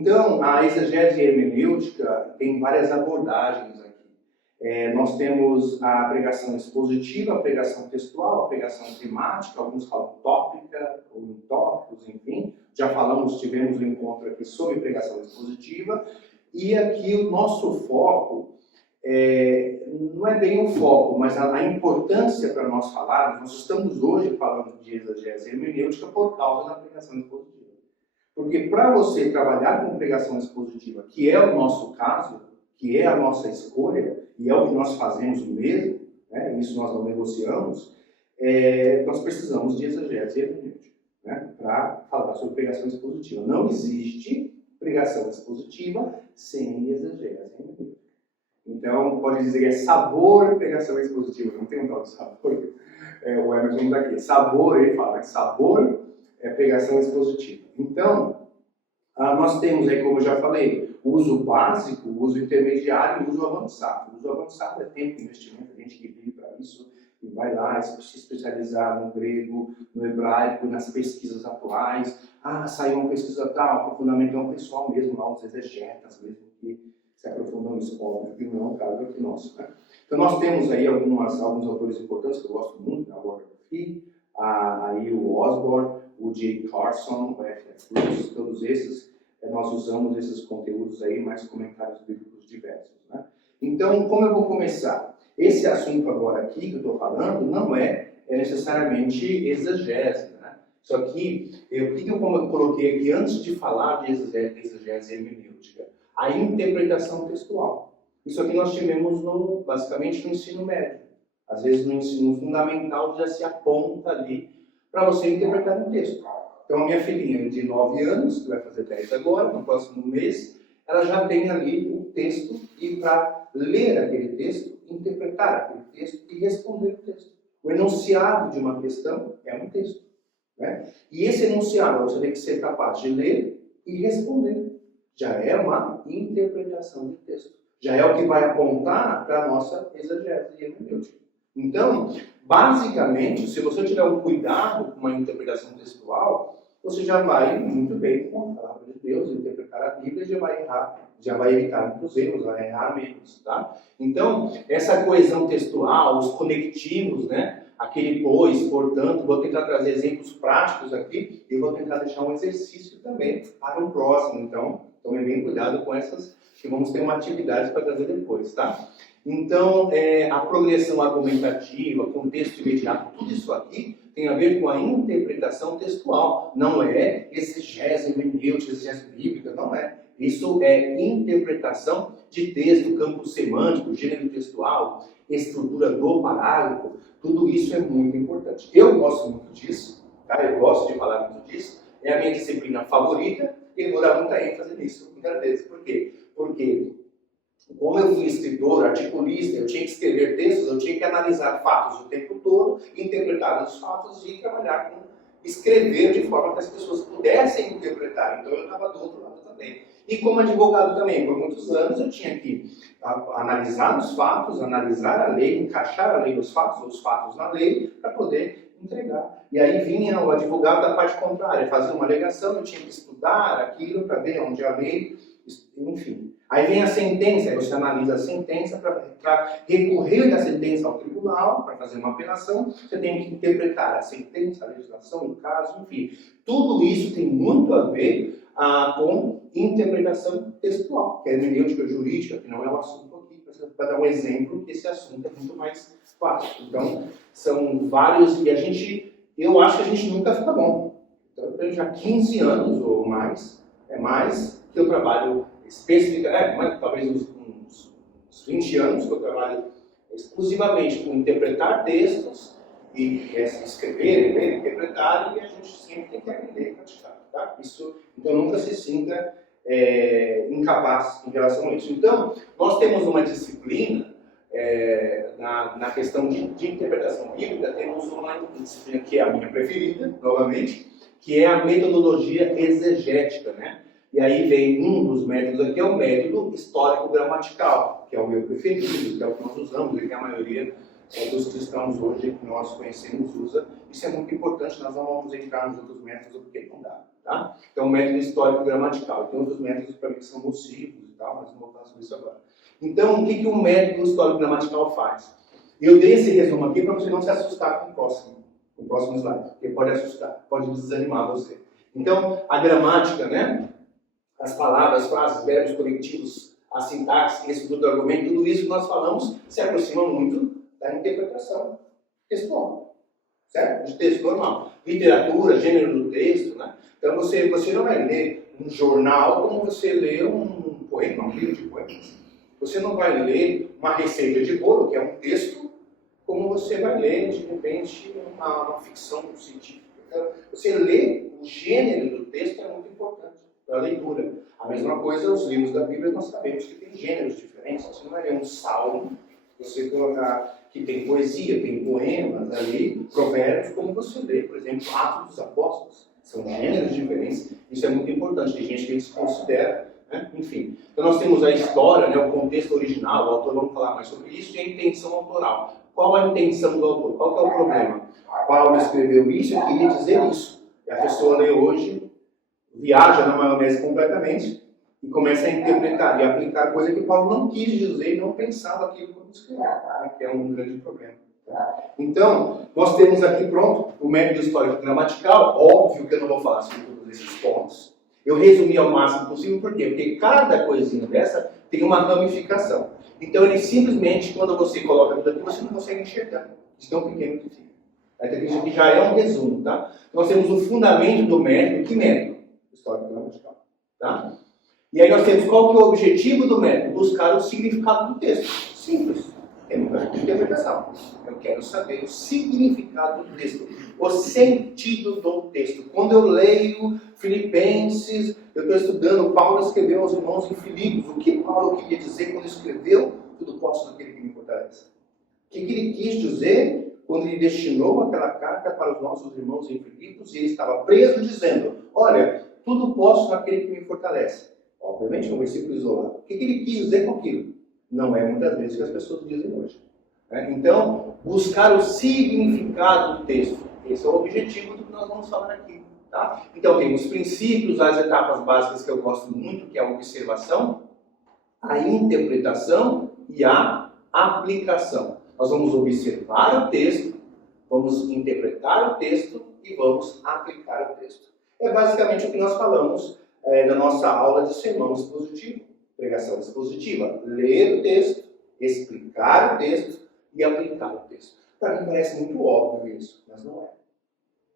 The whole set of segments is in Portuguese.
Então, a exegese hermenêutica tem várias abordagens aqui. Nós temos a pregação expositiva, a pregação textual, a pregação temática, alguns falam tópica ou em tópicos, enfim. Já falamos, tivemos um encontro aqui sobre pregação expositiva. E aqui o nosso foco, não é bem o foco, mas a importância para nós falarmos, nós estamos hoje falando de exegese hermenêutica por causa da pregação expositiva. Porque para você trabalhar com pregação expositiva, que é o nosso caso, que é a nossa escolha, e é o que nós fazemos mesmo, né? Isso nós não negociamos, nós precisamos de exegese hermenêutica, né? Para falar sobre pregação expositiva. Não existe pregação expositiva sem exegese hermenêutica. Então, pode dizer que é sabor pregação expositiva, não tem um tal de sabor. O Emerson está aqui. Sabor, ele fala, sabor é pregação expositiva. Então, nós temos aí, como eu já falei, o uso básico, o uso intermediário e o uso avançado. O uso avançado é tempo e investimento, a gente que vive para isso e vai lá se especializar no grego, no hebraico, nas pesquisas atuais. Saiu uma pesquisa tal, aprofundamento é um pessoal mesmo, lá os exegetas mesmo, que se aprofundam nisso, óbvio que não é o caso aqui nosso. Né? Então nós temos aí alguns autores importantes que eu gosto muito, a Gordon Fee, aí o Osborne, o J. Carson, o F.F. Bruce, todos esses, nós usamos esses conteúdos aí, mais comentários bíblicos diversos. Né? Então, como eu vou começar? Esse assunto agora aqui que eu estou falando não é necessariamente exegese. Né? Isso aqui, o que eu coloquei aqui antes de falar de exegese hermenêutica? A interpretação textual. Isso aqui nós tivemos basicamente no ensino médio. Às vezes no ensino fundamental já se aponta ali para você interpretar um texto. Então a minha filhinha de 9 anos, que vai fazer 10 agora, no próximo mês, ela já tem ali o texto e para ler aquele texto, interpretar aquele texto e responder o texto. O enunciado de uma questão é um texto. Né? E esse enunciado você tem que ser capaz de ler e responder. Já é uma interpretação de texto. Já é o que vai apontar para a nossa exegese hermenêutica. Então, basicamente, se você tiver um cuidado com uma interpretação textual, você já vai muito bem com a palavra de Deus, interpretar a Bíblia, já vai evitar muitos erros, vai errar menos, tá? Então, essa coesão textual, os conectivos, né? Aquele pois, portanto, vou tentar trazer exemplos práticos aqui e vou tentar deixar um exercício também para o próximo. Então, tomem bem cuidado com essas, que vamos ter uma atividade para trazer depois, tá? Então, a progressão argumentativa, contexto imediato, tudo isso aqui tem a ver com a interpretação textual. Não é exegese hermenêutica, exegese bíblica, não é. Isso é interpretação de texto, campo semântico, gênero textual, estrutura do parágrafo. Tudo isso é muito importante. Eu gosto muito disso, tá? Eu gosto de falar muito disso. É a minha disciplina favorita e eu vou dar muita ênfase nisso muitas vezes. Por quê? Porque como eu fui escritor, articulista, eu tinha que escrever textos, eu tinha que analisar fatos o tempo todo, interpretar os fatos e trabalhar com escrever de forma que as pessoas pudessem interpretar. Então eu estava do outro lado também. E como advogado também, por muitos anos eu tinha que analisar os fatos, analisar a lei, encaixar a lei nos fatos, os fatos na lei, para poder entregar. E aí vinha o advogado da parte contrária, fazia uma alegação, eu tinha que estudar aquilo para ver onde a lei, enfim. Aí vem a sentença, aí você analisa a sentença para recorrer da sentença ao tribunal, para fazer uma apelação, você tem que interpretar a sentença, a legislação, o caso, enfim. Tudo isso tem muito a ver com interpretação textual, que é hermenêutica jurídica, que não é o assunto aqui, para dar um exemplo, que esse assunto é muito mais fácil. Então, são vários, e eu acho que a gente nunca fica bom. Então, eu tenho já 15 anos ou mais, mais que eu trabalho especificamente, talvez uns 20 anos que eu trabalho exclusivamente com interpretar textos e escrever, ler, interpretar, e a gente sempre tem que aprender e praticar. Tá? Então nunca se sinta incapaz em relação a isso. Então, nós temos uma disciplina na questão de interpretação bíblica, temos uma disciplina que é a minha preferida, novamente, que é a metodologia exegética, né? E aí vem um dos métodos aqui, é o método histórico-gramatical, que é o meu preferido, que é o que nós usamos e que a maioria dos cristãos hoje que nós conhecemos usa. Isso é muito importante, nós não vamos entrar nos outros métodos porque não dá. Tá? Então, o método histórico gramatical. Tem outros métodos para mim que são nocivos e tal, mas não vou falar sobre isso agora. Então, o que o método histórico gramatical faz? Eu dei esse resumo aqui para você não se assustar com o próximo slide, porque pode assustar, pode desanimar você. Então, a gramática, né? As palavras, frases, verbos colectivos, a sintaxe, a estrutura do argumento, tudo isso que nós falamos se aproxima muito da interpretação textual, certo? De texto normal. Literatura, gênero do texto, né? Então você não vai ler um jornal como você lê um poema, um livro de poemas. Você não vai ler uma receita de bolo, que é um texto, como você vai ler, de repente, uma ficção científica. Então, você lê o gênero do texto é muito importante para a leitura. A mesma coisa, os livros da Bíblia, nós sabemos que tem gêneros diferentes. Você não vai ler um salmo, você colocar que tem poesia, tem poemas ali, provérbios, como você lê, por exemplo, Atos dos Apóstolos. São gêneros diferentes, isso é muito importante, tem gente que desconsidera, né? Enfim. Então nós temos a história, né, o contexto original, o autor, vamos falar mais sobre isso, e a intenção autoral. Qual a intenção do autor? Qual que é o problema? Paulo escreveu isso e queria dizer isso. E a pessoa lê hoje, viaja na maionese completamente, e começa a interpretar e aplicar coisa que Paulo não quis dizer e não pensava aquilo quando escreveu, né? Que é um grande problema. Então, nós temos aqui pronto o método histórico gramatical. Óbvio que eu não vou falar sobre todos esses pontos. Eu resumi ao máximo possível, por quê? Porque cada coisinha dessa tem uma ramificação. Então, ele simplesmente, quando você coloca tudo aqui, você não consegue enxergar. De tão pequeno que fica. Isso aqui já é um resumo, tá? Nós temos o fundamento do método. Que método? Histórico gramatical. Tá? E aí nós temos qual que é o objetivo do método? Buscar o significado do texto. Simples. É uma interpretação. Eu quero saber o significado do texto, o sentido do texto. Quando eu leio Filipenses, eu estou estudando, Paulo escreveu aos irmãos em Filipos. O que Paulo queria dizer quando escreveu? Tudo posso naquele que me fortalece. O que ele quis dizer quando ele destinou aquela carta para os nossos irmãos em Filipos e ele estava preso dizendo, olha, tudo posso naquele que me fortalece. Obviamente é um versículo isolado. O que ele quis dizer com aquilo? Não é muitas vezes que as pessoas dizem hoje. Então, buscar o significado do texto. Esse é o objetivo do que nós vamos falar aqui. Tá? Então, tem os princípios, as etapas básicas que eu gosto muito, que é a observação, a interpretação e a aplicação. Nós vamos observar o texto, vamos interpretar o texto e vamos aplicar o texto. É basicamente o que nós falamos na nossa aula de sermão expositivo. Pregação expositiva, ler o texto, explicar o texto e aplicar o texto. Para mim parece muito óbvio isso, mas não é.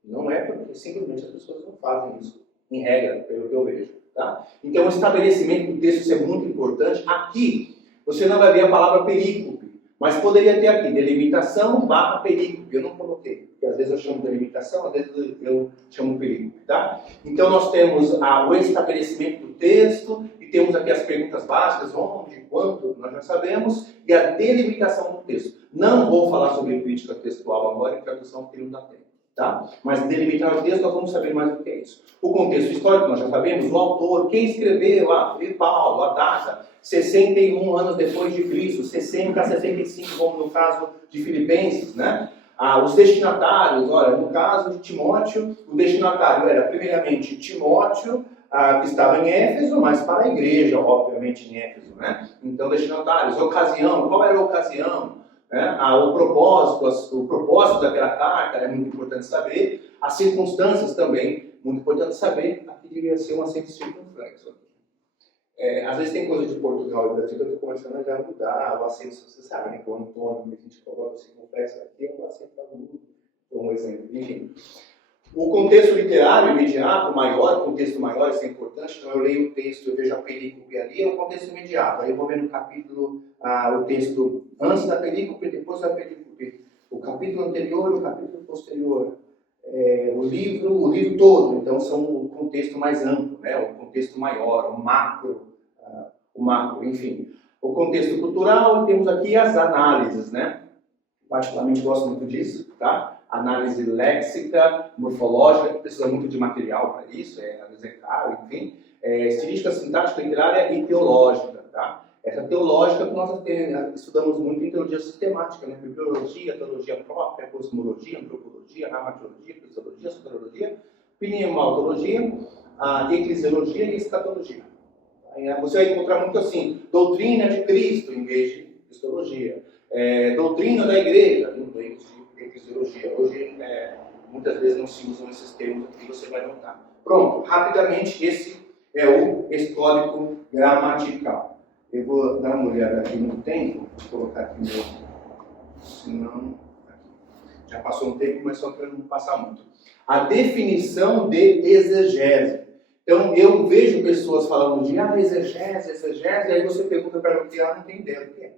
Não é porque simplesmente as pessoas não fazem isso, em regra, pelo que eu vejo. Tá? Então o estabelecimento do texto é muito importante. Aqui, você não vai ver a palavra perícope, mas poderia ter aqui, delimitação / perícope. Eu não coloquei, porque às vezes eu chamo de delimitação, às vezes eu chamo perícope. Tá? Então nós temos o estabelecimento do texto, e temos aqui as perguntas básicas, onde, quanto, nós já sabemos, e a delimitação do texto. Não vou falar sobre crítica textual agora, em tradução, porque não dá tempo. Tá? Mas delimitar o texto, nós vamos saber mais do que é isso. O contexto histórico, nós já sabemos, o autor, quem escreveu, foi Paulo, a data, 61 anos depois de Cristo, 60 a 65, como no caso de Filipenses, né? Os destinatários, olha, no caso de Timóteo, o destinatário era, primeiramente, Timóteo, que estava em Éfeso, mas para a igreja, obviamente, em Éfeso, né? Então, destinatários, ocasião, qual era a ocasião? O propósito daquela carta é muito importante saber, as circunstâncias também, muito importante saber, aqui deveria ser um acento circunflexo. Às vezes tem coisa de Portugal e Brasil que eu estou começando a já mudar o acento, você sabe, né? Que o Antônio, que a gente coloca o circunflexo aqui, é um acento agudo, por um exemplo. Enfim, o contexto literário imediato, maior, o contexto maior, isso é importante, então eu leio o texto, eu vejo a perícope ali, é o contexto imediato, aí eu vou ver no capítulo, o texto antes da perícope, depois da perícope, o capítulo anterior, o capítulo posterior, o livro todo, então são o contexto mais amplo, né? O contexto maior, o macro, enfim. O contexto cultural, e temos aqui as análises, né? Particularmente gosto muito disso, tá? Análise léxica, morfológica, que precisa muito de material para isso, às vezes é caro, enfim. Estilística, sintática, literária e teológica, tá? Essa teológica que nós estudamos muito em teologia sistemática, né? Bibliologia, teologia própria, cosmologia, antropologia, narratologia, cristologia, soteriologia, pneumatologia, eclesiologia e escatologia. Você vai encontrar muito assim, doutrina de Cristo em vez de cristologia, doutrina da igreja em vez de eclesiologia. Hoje, muitas vezes não se usam esses termos que você vai notar. Pronto, rapidamente, esse é o histórico gramatical. Eu vou dar uma olhada aqui no tempo, vou colocar aqui meu, senão, aqui. Já passou um tempo, mas só para não passar muito. A definição de exegese. Então, eu vejo pessoas falando de exegese, e aí você pergunta para o que ela não tem ideia do que é.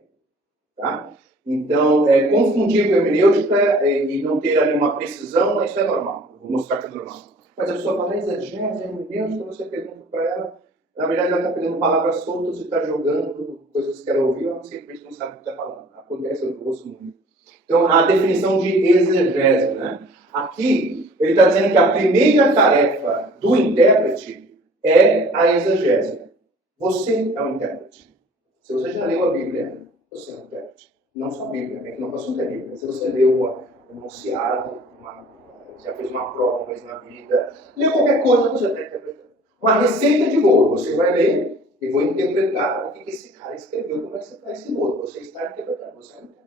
Tá? Então, confundir com hermenêutica e não ter ali uma precisão, isso é normal. Eu vou mostrar que é normal. Mas a pessoa fala exegese, hermenêutica, você pergunta para ela, na verdade ela está pegando palavras soltas e está jogando coisas que ela ouviu, ela simplesmente não sabe o que está falando. Acontece, eu ouço muito. Então, a definição de exegese, né? Aqui, ele está dizendo que a primeira tarefa do intérprete é a exegese. Você é um intérprete. Se você já leu a Bíblia, você é um intérprete. Não só a Bíblia, é que não posso ter Bíblia. Se você leu um enunciado, já fez uma prova uma vez na vida, leu qualquer coisa, você está interpretando. Uma receita de bolo, você vai ler e vou interpretar o que esse cara escreveu, como é que você faz esse bolo. Você está interpretando, você é um intérprete.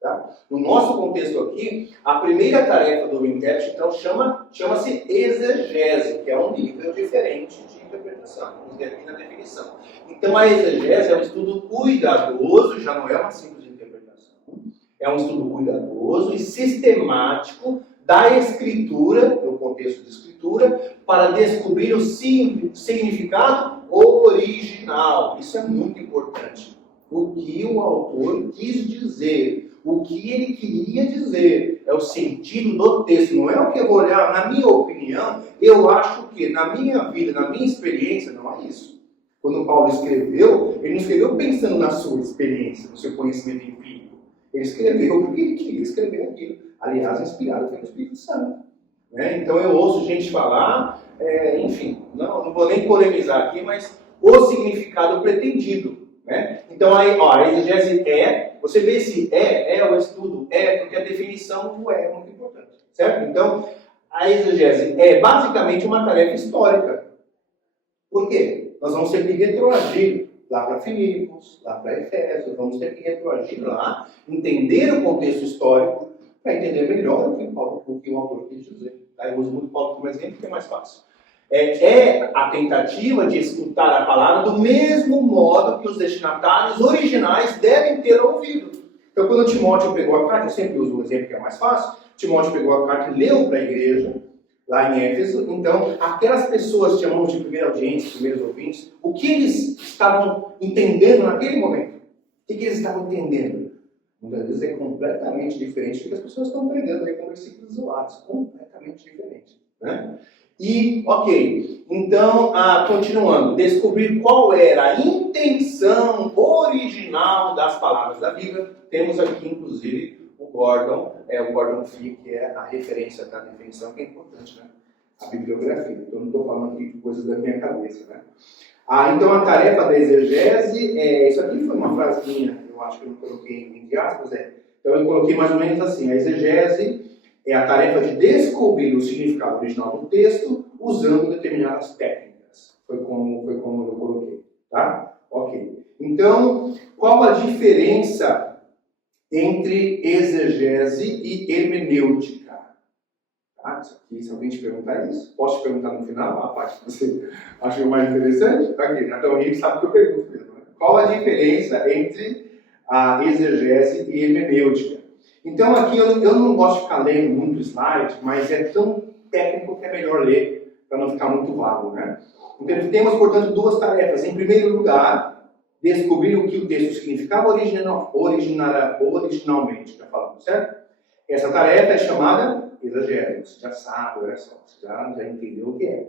Tá? No nosso contexto aqui, a primeira tarefa do intérprete, então, chama-se exegese, que é um nível diferente de interpretação, aqui na definição. Então, a exegese é um estudo cuidadoso, já não é uma simples interpretação, é um estudo cuidadoso e sistemático da escritura, no contexto de escritura, para descobrir o significado original. Isso é muito importante. O que o autor quis dizer. O que ele queria dizer é o sentido do texto, não é o que eu vou olhar, na minha opinião, eu acho que, na minha vida, na minha experiência, não é isso. Quando Paulo escreveu, ele não escreveu pensando na sua experiência, no seu conhecimento empírico. Ele escreveu porque ele queria escrever aquilo. Aliás, inspirado pelo Espírito Santo. Né? Então eu ouço gente falar, enfim, não vou nem polemizar aqui, mas o significado pretendido. Né? Então aí, a exegese você vê se o estudo, porque a definição do é muito importante, certo? Então, a exegese é basicamente uma tarefa histórica. Por quê? Nós vamos ter que retroagir lá para Filipos, lá para Efésios, vamos ter que retroagir lá, entender o contexto histórico, para entender melhor o que o autor quis dizer. Tá? Eu uso muito Paulo como exemplo, porque é mais fácil. É a tentativa de escutar a palavra do mesmo modo que os destinatários originais devem ter ouvido. Então, quando Timóteo pegou a carta, eu sempre uso um exemplo que é mais fácil, Timóteo pegou a carta e leu para a igreja, lá em Éfeso. Então, aquelas pessoas que chamamos de primeira audiência, primeiros ouvintes, o que eles estavam entendendo naquele momento? O que eles estavam entendendo? Muitas vezes é completamente diferente do que as pessoas estão aprendendo aí com versículos isolados. Completamente diferente. Né? E, ok, então, continuando, descobrir qual era a intenção original das palavras da Bíblia. Temos aqui, inclusive, o Gordon Fee, que é a referência da definição, que é importante, né? A bibliografia. Então, eu não estou falando aqui de coisas da minha cabeça, né? Então, a tarefa da exegese, isso aqui foi uma frase minha, eu acho que eu não coloquei entre aspas, Então, eu coloquei mais ou menos assim, a exegese é a tarefa de descobrir o significado original do texto usando determinadas técnicas. Foi como eu coloquei, tá? Ok. Então, qual a diferença entre exegese e hermenêutica? Tá? Isso aqui, se alguém te perguntar isso, posso te perguntar no final, a parte que você achou mais interessante? Aqui, Natal Henrique sabe o que eu pergunto mesmo. Né? Qual a diferença entre a exegese e hermenêutica? Então aqui eu não gosto de ficar lendo muito slide, mas é tão técnico que é melhor ler, para não ficar muito vago, né? Então temos, portanto, duas tarefas. Em primeiro lugar, descobrir o que o texto significava originalmente, está falando, certo? Essa tarefa é chamada exegese. Você já sabe, olha só, você já entendeu o que é.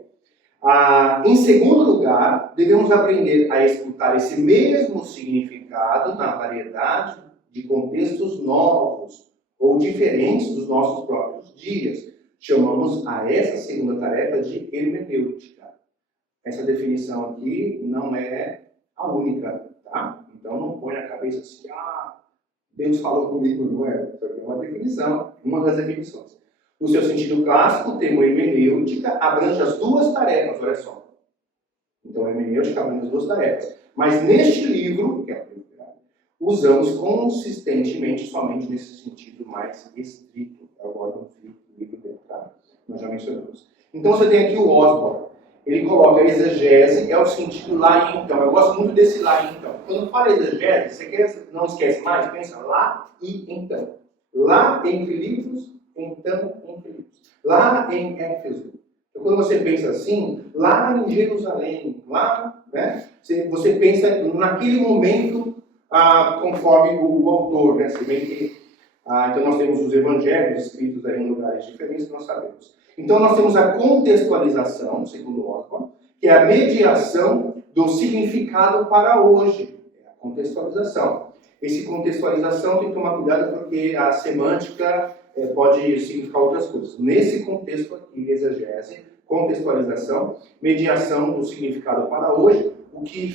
Em segundo lugar, devemos aprender a escutar esse mesmo significado na variedade de contextos novos ou diferentes dos nossos próprios dias. Chamamos a essa segunda tarefa de hermenêutica. Essa definição aqui não é a única, tá? Então não põe na cabeça assim, Deus falou comigo, não é? Isso aqui é uma definição, uma das definições. No seu sentido clássico, o termo hermenêutica abrange as duas tarefas, olha só. Então, a hermenêutica abrange as duas tarefas. Mas neste livro, que é o livro, usamos consistentemente somente nesse sentido mais estrito. Agora, no livro dele, tá? Nós já mencionamos. Então, você tem aqui o Osborne. Ele coloca a exegese, é o sentido lá e então. Eu gosto muito desse lá e então. Quando fala exegese, você não esquece mais, pensa lá e então. Lá em Filipos, então em Filipos. Lá em Éfeso. Então, quando você pensa assim, lá em Jerusalém, lá, né, você pensa naquele momento, conforme o autor, né? Se bem que, então nós temos os evangelhos escritos aí em lugares diferentes, nós sabemos. Então nós temos a contextualização, segundo Osborne, que é a mediação do significado para hoje. É a contextualização. Esse contextualização tem que tomar cuidado porque a semântica pode significar outras coisas. Nesse contexto aqui, exegese, contextualização, mediação do significado para hoje, o que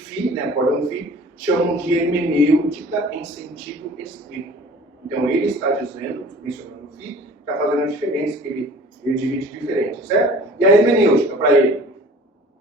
Cordon Fee chamam de hermenêutica em sentido estrito. Então ele está dizendo, mencionando o Fee, está fazendo a diferença, que ele divide diferente, certo? E a hermenêutica, para ele,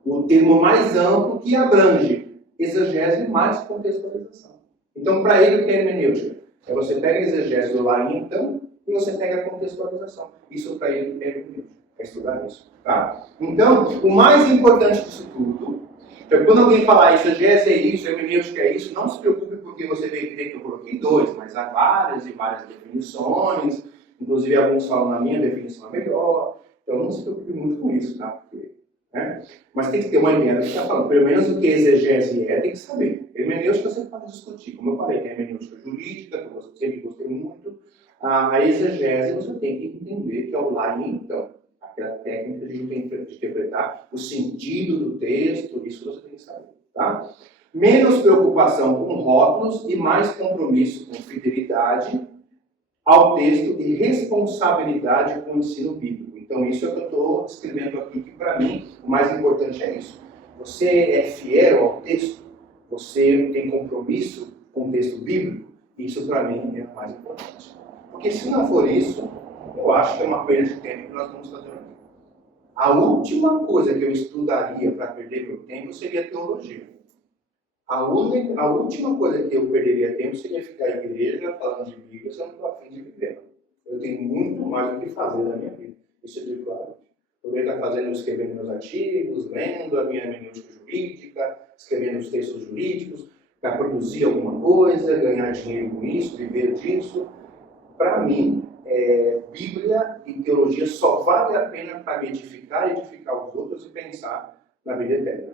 o termo mais amplo que abrange exegese mais contextualização. Então, para ele, o que é hermenêutica? É você pega a exegese do lá e então, e você pega a contextualização. Isso para ele é hermenêutica, é estudar isso, tá? Então, o mais importante disso tudo, então, quando alguém falar exegese é isso, hermenêutica é isso, não se preocupe porque você vê que eu coloquei dois, mas há várias e várias definições. Inclusive, alguns falam na minha definição é melhor. Então, não se preocupe muito com isso, tá? Porque, né? Mas tem que ter uma ideia do que está falando. Pelo menos o que exegese tem que saber. Hermenêutica você pode discutir. Como eu falei, tem a hermenêutica jurídica, que eu sempre gostei muito. A exegese você tem que entender que é o lá e então. Aquela técnica de interpretar o sentido do texto, isso você tem que saber, tá? Menos preocupação com rótulos e mais compromisso com fidelidade ao texto e responsabilidade com o ensino bíblico. Então, isso é o que eu estou escrevendo aqui, que para mim o mais importante é isso. Você é fiel ao texto? Você tem compromisso com o texto bíblico? Isso para mim é o mais importante. Porque se não for isso, eu acho que é uma perda de tempo que nós vamos fazer aqui. A última coisa que eu estudaria para perder meu tempo seria teologia. A última coisa que eu perderia tempo seria ficar em igreja falando de Bíblia, se eu não estou a fim de viver. Eu tenho muito mais o que fazer na minha vida. Isso eu digo claramente. Eu poderia estar escrevendo meus artigos, lendo a minha hermenêutica jurídica, escrevendo os textos jurídicos, para produzir alguma coisa, ganhar dinheiro com isso, viver disso. Para mim, Bíblia e teologia só vale a pena para me edificar os outros e pensar na vida eterna.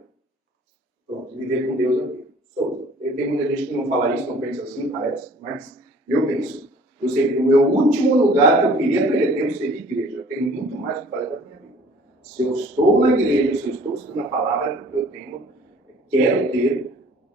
Pronto, viver com Deus aqui. Tem muita gente que não fala isso, não pensa assim, parece, mas eu penso. Eu sei que o meu último lugar que eu queria perder tempo seria igreja. Eu tenho muito mais o que fazer da minha vida. Se eu estou na igreja, se eu estou estudando a palavra, é porque eu quero ter,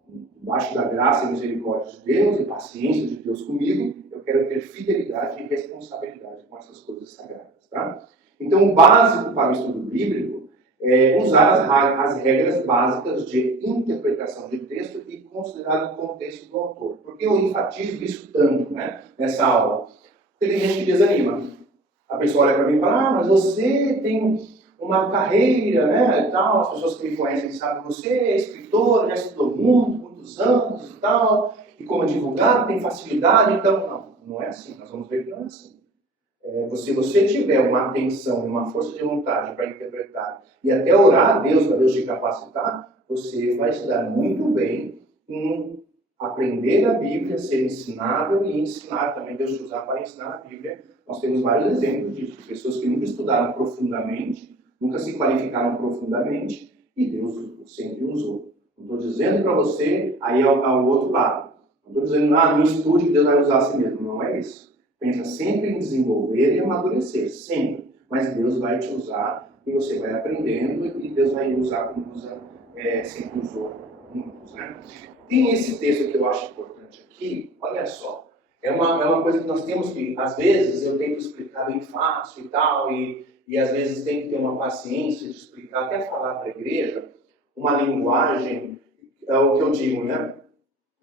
debaixo da graça e misericórdia de Deus e paciência de Deus comigo, eu quero ter fidelidade e responsabilidade com essas coisas sagradas, tá? Então, o básico para o estudo bíblico é usar as regras básicas de interpretação de texto e considerar o contexto do autor. Por que eu enfatizo isso tanto, né, nessa aula? Porque tem gente que desanima. A pessoa olha para mim e fala, mas você tem uma carreira, né, e tal, as pessoas que me conhecem sabem que você é escritor, já estudou muitos anos e tal, e como advogado tem facilidade, então, não é assim, nós vamos ver que não é assim. Se você tiver uma atenção e uma força de vontade para interpretar e até orar a Deus, para Deus te capacitar, você vai se dar muito bem em aprender a Bíblia, ser ensinável e ensinar também, Deus te usar para ensinar a Bíblia. Nós temos vários exemplos disso, de pessoas que nunca estudaram profundamente, nunca se qualificaram profundamente e Deus sempre usou. Não estou dizendo para você, aí ao outro lado. Não estou dizendo, não estude que Deus vai usar a si mesmo. Não é isso. Pensa sempre em desenvolver e amadurecer, sempre. Mas Deus vai te usar e você vai aprendendo e Deus vai usar como sempre usou muitos, né? Tem esse texto que eu acho importante aqui, olha só. É uma coisa que nós temos que, às vezes, eu tento explicar bem fácil e tal, e às vezes tem que ter uma paciência de explicar, até falar para a igreja, uma linguagem, é o que eu digo, né?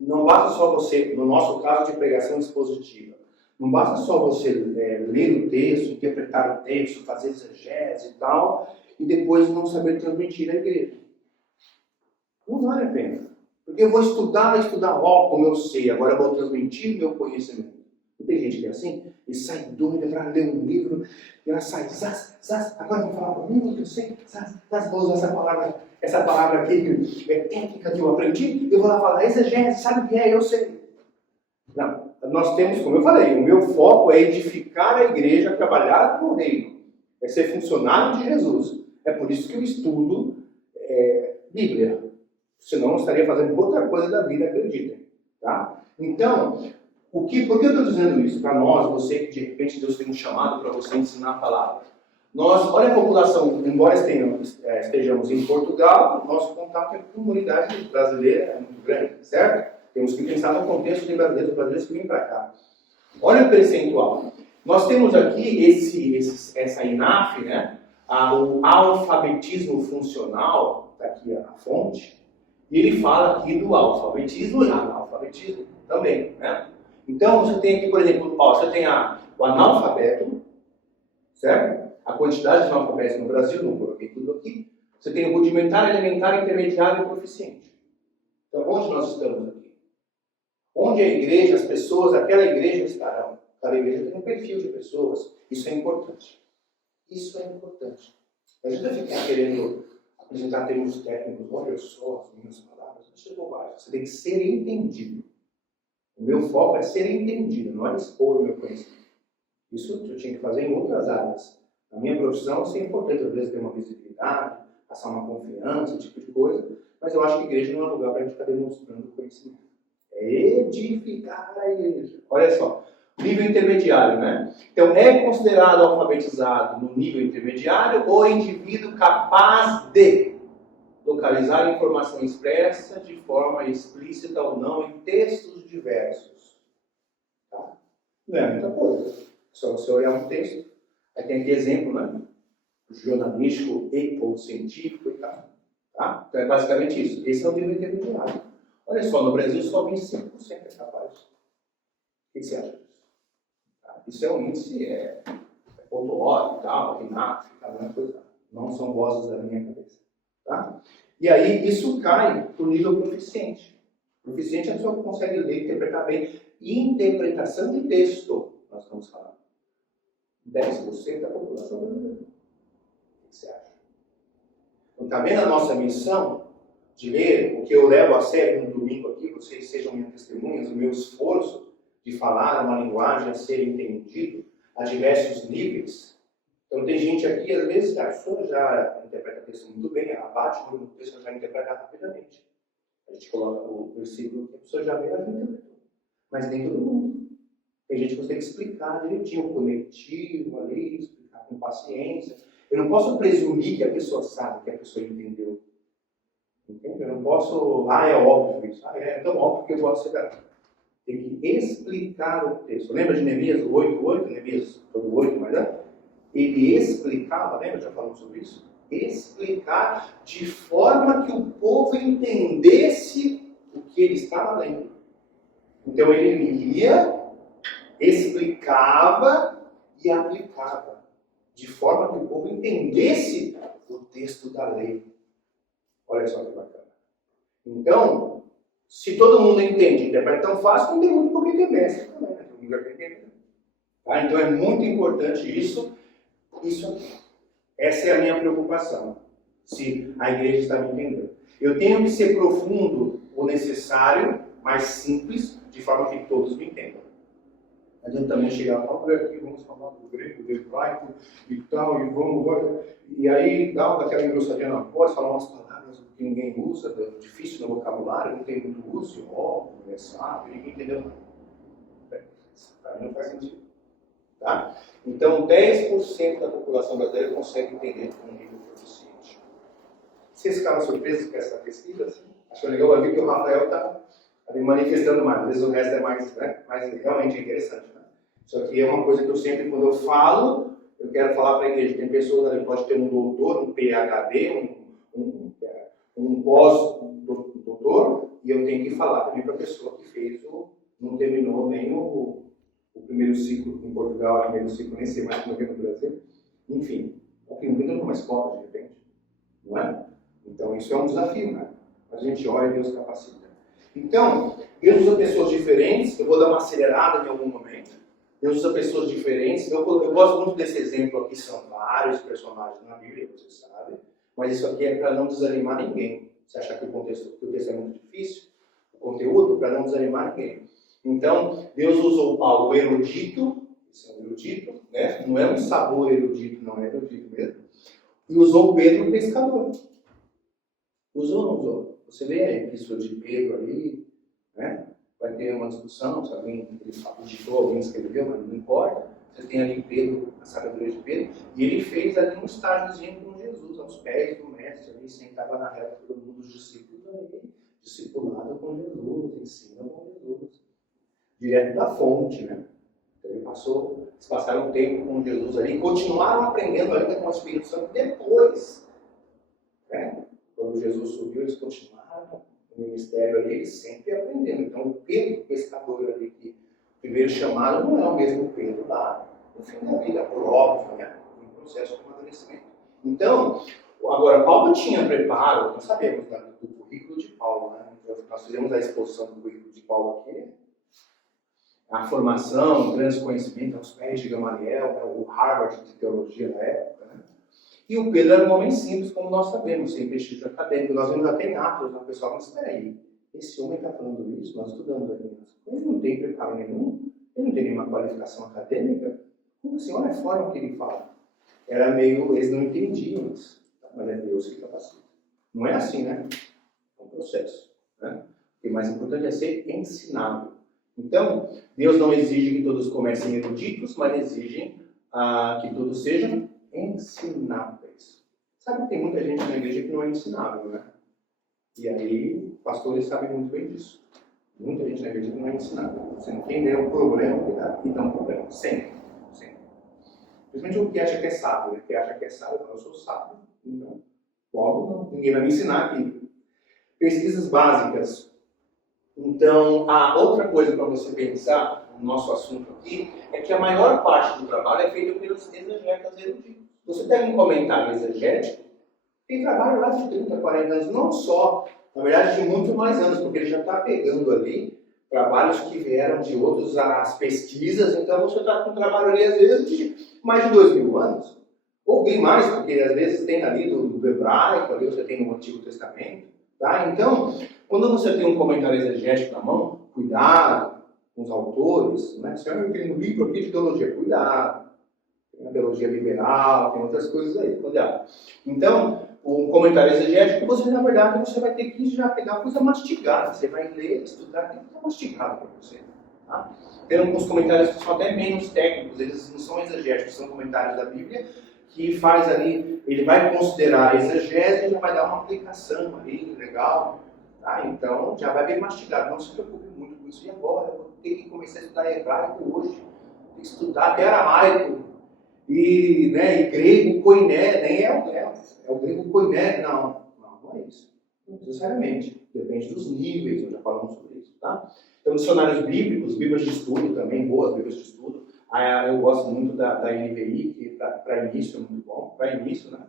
não basta só você, no nosso caso de pregação expositiva, não basta só você ler o texto, interpretar o texto, fazer exegese e tal, e depois não saber transmitir à igreja. Não vale a pena. Porque eu vou estudar, como eu sei, agora eu vou transmitir meu conhecimento. Não tem gente que é assim? E sai doida para ler um livro, e ela sai, agora eu vou falar comigo, que eu sei, vou usar essa palavra aqui, que é técnica que eu aprendi, eu vou lá falar, exegese, sabe o que é? Eu sei. Não, nós temos, como eu falei, o meu foco é edificar a igreja, trabalhar no reino, é ser funcionário de Jesus. É por isso que eu estudo Bíblia. Senão eu estaria fazendo outra coisa da vida, acreditem. Tá? Então, por que eu estou dizendo isso? Para nós, você que de repente Deus tem um chamado para você ensinar a palavra. Olha a população, embora estejamos em Portugal, nosso contato com a comunidade brasileira é muito grande, certo? Temos que pensar no contexto de brasileiros que vêm para cá. Olha o percentual. Nós temos aqui essa INAF, né? O alfabetismo funcional, está aqui a fonte, e ele fala aqui do alfabetismo e analfabetismo também, né? Então, você tem aqui, por exemplo, você tem o analfabeto, certo? A quantidade de analfabetos no Brasil, não coloquei tudo aqui. Você tem o rudimentar, elementar, intermediário e proficiente. Então, onde nós estamos aqui? Onde a igreja, as pessoas, aquela igreja estarão? Cada igreja tem um perfil de pessoas. Isso é importante. Isso é importante. A gente vai ficar querendo apresentar termos técnicos, olha só as minhas palavras, isso é bobagem. Você tem que ser entendido. O meu foco é ser entendido, não é expor o meu conhecimento. Isso eu tinha que fazer em outras áreas. Na minha profissão, isso é importante, às vezes ter uma visibilidade, passar uma confiança, esse tipo de coisa, mas eu acho que a igreja não é lugar para a gente ficar demonstrando conhecimento. É edificar a igreja. Olha só, nível intermediário, né? Então, é considerado alfabetizado no nível intermediário o indivíduo capaz de localizar a informação expressa de forma explícita ou não em textos diversos. Tá? Não é muita coisa. Só você olhar um texto, aí tem aqui exemplo, né? Jornalístico e ou científico e tal. Tá? Então é basicamente isso. Esse é o nível intermediário. Olha só, no Brasil só 25% é capaz. O que você acha disso? Tá? Isso é um índice, ponto.org e tal, INAF, não são vozes da minha cabeça. Tá? E aí isso cai para o nível proficiente. Proficiente é a pessoa que consegue ler e interpretar bem. Interpretação de texto, nós estamos falando. 10% da população brasileira. O que você acha? Então, está vendo a nossa missão de ler, o que eu levo a sério no domingo aqui, vocês sejam minhas testemunhas, o meu esforço de falar uma linguagem a ser entendido a diversos níveis. Então tem gente aqui, às vezes, a pessoa já interpreta o texto muito bem, ela bate no texto, ela já interpreta rapidamente. A gente coloca o versículo que a pessoa já vê, ela já interpretou. Mas nem todo mundo. Tem gente que você tem que explicar direitinho, o conectivo ali, explicar com paciência. Eu não posso presumir que a pessoa sabe, que a pessoa entendeu. Entende? Eu não posso, é óbvio isso. É tão óbvio que eu posso chegar. Tem que explicar o texto. Lembra de Neemias 8:8? Neemias todo 8, mas ele explicava, lembra? Já falamos sobre isso? Explicar de forma que o povo entendesse o que ele estava lendo. Então ele lia, explicava e aplicava, de forma que o povo entendesse o texto da lei. Olha só que bacana. Então, se todo mundo entende, interpreta tão fácil, não tem muito por que ter mestre também, né? Todo mundo já tem que entender. Tá? Então é muito importante isso aqui. Essa é a minha preocupação, se a igreja está me entendendo. Eu tenho que ser profundo o necessário, mas simples, de forma que todos me entendam. A gente também chegar e falar, aqui vamos falar do grego, do hebraico e tal, e aí dá daquela engrossadinha na voz, falar umas palavras que ninguém usa, difícil no vocabulário, não tem muito uso, óbvio, sábio, ninguém entendeu nada. Para mim não faz sentido. Tá? Então, 10% da população brasileira consegue entender com um nível proficiente. Vocês ficaram surpresos com essa pesquisa? Assim? Achou legal? Eu vi que o Rafael está me manifestando mais. Às vezes o resto é mais realmente interessante. Né? Isso aqui é uma coisa que eu sempre, quando eu falo, eu quero falar para a igreja. Tem pessoas ali, pode ter um doutor, um PhD, um pós-doutor, e eu tenho que falar também para a pessoa que fez não terminou nem o primeiro ciclo em Portugal, o primeiro ciclo nem sei mais como é que é no Brasil. Enfim, o que não entra numa escola, de repente. Não é? Então, isso é um desafio, né? A gente ora e Deus capacita. Então, Deus usa pessoas diferentes. Eu vou dar uma acelerada em algum momento. Deus usa pessoas diferentes. Eu gosto muito desse exemplo aqui. São vários personagens na Bíblia, você sabe. Mas isso aqui é para não desanimar ninguém. Você acha que o texto é muito difícil? O conteúdo, para não desanimar ninguém. Então, Deus usou Paulo, o erudito. Esse é um erudito, né? Não é um sabor erudito, não é erudito mesmo. E usou Pedro, o pescador. Usou ou não usou? Você vê a epístola de Pedro ali, né? Vai ter uma discussão, se alguém digitou, alguém escreveu, mas não importa. Você tem ali Pedro, a sabedoria de Pedro, e ele fez ali um estágiozinho com Jesus, aos pés do mestre, ali sentava na reta todo mundo, os discípulos ali, discipulado com Jesus, ensina com Jesus. Direto da fonte, né? Então eles passaram um tempo com Jesus ali, e continuaram aprendendo ainda com o Espírito Santo depois, né? Quando Jesus subiu, eles continuaram no ministério ali, eles sempre aprendendo. Então, o Pedro, pescador ali, que o primeiro chamado não é o mesmo Pedro lá no fim da vida, por óbvio, né? Um processo de amadurecimento. Então, agora, Paulo tinha preparo, nós sabemos do currículo de Paulo, né? Nós fizemos a exposição do currículo de Paulo aqui, a formação, grandes conhecimentos, aos pés de Gamaliel, né? O Harvard de teologia na época, né? E o Pedro era um homem simples, como nós sabemos, sem prestígio acadêmico. Nós vemos até em Atos, o pessoal, mas espera aí, esse homem está falando isso, nós estudando ali. Ele não tem preparo nenhum, ele não tem nenhuma qualificação acadêmica. Como assim? Olha a forma que ele fala. Era meio, eles não entendiam isso, mas é Deus que capacita. Não é assim, né? É um processo, né? O que é mais importante é ser ensinado. Então, Deus não exige que todos comecem eruditos, mas exigem que todos sejam ensináveis. Sabe que tem muita gente na igreja que não é ensinável, né? E aí, pastores sabem muito bem disso. Muita gente na igreja que não é ensinável. Você não entender o problema que dá, e dá um problema. Sempre. Sempre. Principalmente o que acha que é sábio, né? Que acha que é sábio, eu sou sábio. Então, logo, não. Ninguém vai me ensinar aqui. Pesquisas básicas. Então, a outra coisa para você pensar no nosso assunto aqui é que a maior parte do trabalho é feito pelos exegetas eruditos. Você pega um comentário exegético, tem trabalho lá de 30, 40 anos, não só, na verdade de muito mais anos, porque ele já está pegando ali trabalhos que vieram de outras as pesquisas, então você está com um trabalho ali às vezes de mais de 2000 anos, ou bem mais, porque às vezes tem ali do hebraico, ali você tem no Antigo Testamento, tá? Então, quando você tem um comentário exegético na mão, cuidado com os autores, né? Se eu tenho um livro aqui de teologia, cuidado. Tem a teologia liberal, tem outras coisas aí, cuidado. Então, um comentário exegético, você, na verdade, você vai ter que já pegar coisa mastigada. Você vai ler, estudar, tem que estar mastigado para você. Tá? Tem alguns comentários que são até menos técnicos, eles não são exegéticos, são comentários da Bíblia, que faz ali, ele vai considerar a exegese e já vai dar uma aplicação ali, legal. Tá? Então, já vai bem mastigado. Não se preocupe muito com isso. E agora? Eu vou ter que começar a estudar hebraico hoje. Tem que estudar até aramaico. E grego, koiné, nem é o grego koiné. Não é isso. Não necessariamente. Depende dos níveis, nós já falamos sobre isso. Tá? Então, dicionários bíblicos, bíblias de estudo também, boas bíblias de estudo. Eu gosto muito da NVI, que para início é muito bom. Para início, né?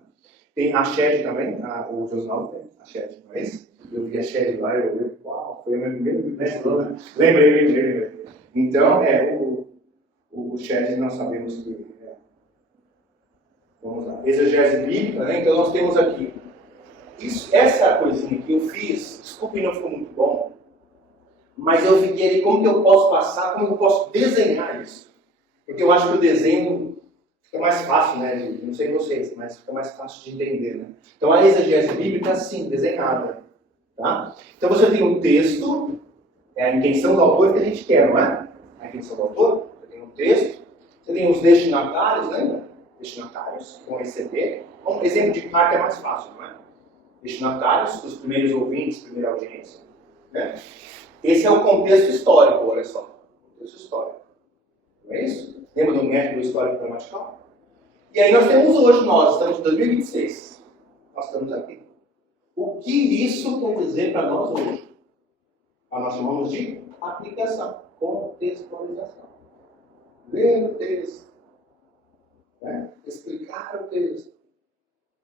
Tem a Shed também, o Josnal tem a Shed, não é isso? Eu vi a Shed lá, uau, foi o meu primeiro vídeo, né? Lembrei. Então, o Shed nós sabemos que vamos lá, exegese bíblica, né? Então nós temos aqui, essa coisinha que eu fiz, desculpe, não ficou muito bom, mas eu fiquei ali, como que eu posso passar, como eu posso desenhar isso? Porque eu acho que o desenho fica mais fácil, né? Não sei vocês, mas fica mais fácil de entender, né? Então a exegese bíblica é assim, desenhada. Tá? Então você tem um texto, é a intenção do autor que a gente quer, não é? A intenção do autor, você tem um texto, você tem os destinatários, lembra? Destinatários que vão receber. Um exemplo de carta é mais fácil, não é? Destinatários, os primeiros ouvintes, primeira audiência. Né? Esse é o contexto histórico, olha só. Contexto histórico. Não é isso? Lembra do método histórico gramatical? E aí nós temos hoje, nós estamos em 2026. Nós estamos aqui. O que isso quer dizer para nós hoje? Nós chamamos de aplicação, contextualização. Ler o texto, né? Explicar o texto,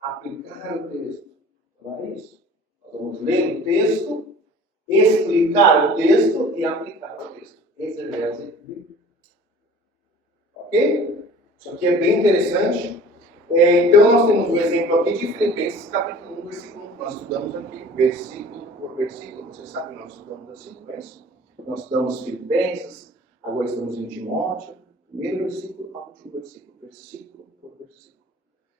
aplicar o texto. Não é isso? Nós vamos ler o texto, explicar o texto e aplicar o texto. Exegese bíblica. Ok? Isso aqui é bem interessante. Então, nós temos um exemplo aqui de Filipenses, capítulo 1, versículo 1. Nós estudamos aqui, versículo por versículo. Vocês sabem, nós estudamos assim, não é isso? Nós estudamos Filipenses, agora estamos em Timóteo. Primeiro versículo ao último versículo, versículo por versículo.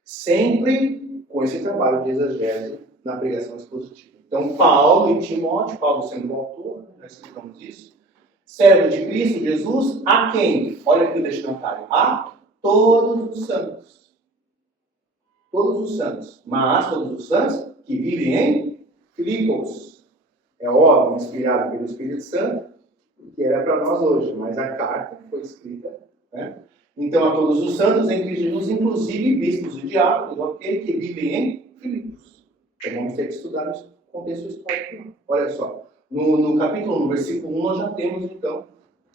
Sempre com esse trabalho de exegese na pregação expositiva. Então, Paulo e Timóteo, Paulo sendo o autor, nós explicamos isso. Servo de Cristo Jesus, a quem? Olha aqui o destinatário. A todos os santos. Todos os santos. Mas todos os santos que vivem em Filipos. É óbvio, inspirado pelo Espírito Santo, que era para nós hoje, mas a carta foi escrita, né? Então, a todos os santos em Cristo Jesus, inclusive bispos e diáconos, aquele que vivem em Filipos. Então, vamos ter que estudar esse contexto histórico. Olha só, no capítulo 1, versículo 1, nós já temos, então,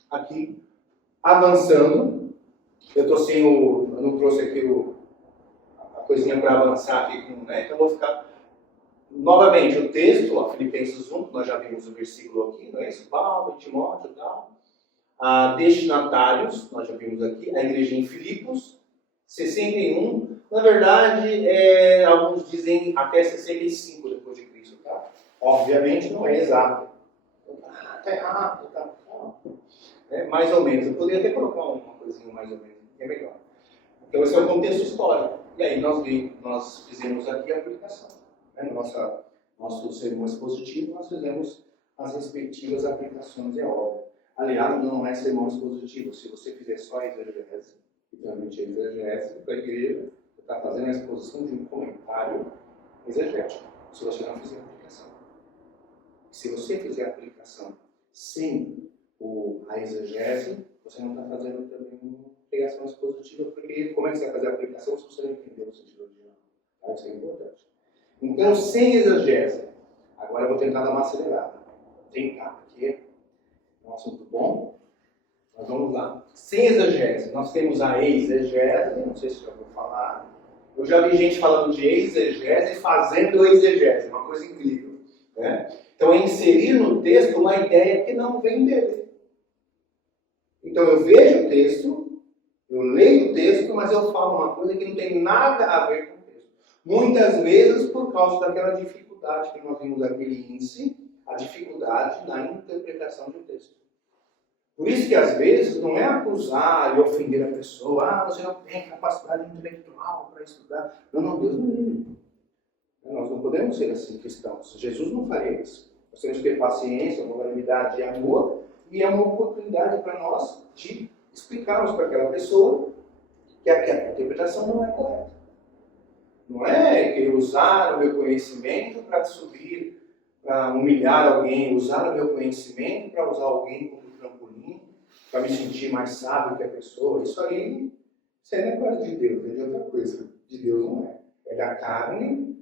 aqui, avançando. Eu não trouxe aqui a coisinha para avançar aqui, né? Então, eu vou ficar... Novamente, o texto, Filipenses 1, nós já vimos o versículo aqui, não é isso? Paulo, Timóteo e tal. Destinatários, nós já vimos aqui. A igreja em Filipos, 61. Na verdade, alguns dizem até 65 depois de Cristo, tá? Obviamente não é exato. Está errado, tá? Mais ou menos. Eu poderia até colocar uma coisinha mais ou menos, que é melhor. Então, esse é o contexto histórico. E aí, nós fizemos aqui a aplicação. No nosso sermão expositivo, nós fizemos as respectivas aplicações, é óbvio. Aliás, não é sermão expositivo. Se você fizer só exegese, literalmente exegese, para a igreja, você está fazendo a exposição de um comentário exegético, se você não fizer a aplicação. Se você fizer a aplicação sem a exegese, você não está fazendo também uma pregação expositiva, porque como é que você vai fazer a aplicação se você não entendeu o sentido original? Isso é importante. Então, sem exegese, agora eu vou tentar dar uma acelerada. Tentar, porque é um assunto bom. Mas vamos lá. Sem exegese, nós temos a exegese, não sei se já vou falar. Eu já vi gente falando de exegese fazendo exegese, uma coisa incrível, né? Então, é inserir no texto uma ideia que não vem dele. Então, eu vejo o texto, eu leio o texto, mas eu falo uma coisa que não tem nada a ver com o texto. Muitas vezes por causa daquela dificuldade que nós vimos naquele índice, a dificuldade na interpretação do texto. Por isso que às vezes não é acusar e ofender a pessoa, você não tem capacidade intelectual para estudar. Não, Deus não livre. Nós não podemos ser assim cristãos. Jesus não faria isso. Nós temos que ter paciência, longanimidade e amor, e é uma oportunidade para nós de explicarmos para aquela pessoa que aquela interpretação não é correta. Não é que usar o meu conhecimento para subir, para humilhar alguém, usar o meu conhecimento para usar alguém como trampolim, para me sentir mais sábio que a pessoa. Isso aí não é coisa de Deus, é de outra coisa. De Deus não é. É da carne,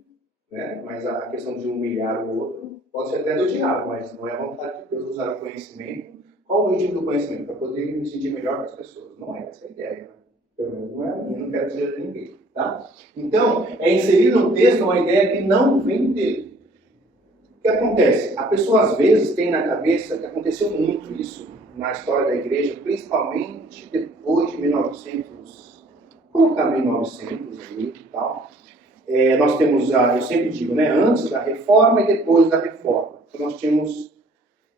né? Mas a questão de humilhar o outro pode ser até do diabo, mas não é a vontade de Deus usar o conhecimento. Qual o objetivo do conhecimento? Para poder me sentir melhor que as pessoas. Não é essa a ideia. Pelo menos não é a minha, não quero dizer de ninguém. Tá? Então, é inserir no texto uma ideia que não vem dele. O que acontece? A pessoa às vezes tem na cabeça, que aconteceu muito isso na história da igreja, principalmente depois de 1900, vou colocar 1900 aí e tal. Nós temos, eu sempre digo, né, antes da reforma e depois da reforma. Então nós tínhamos,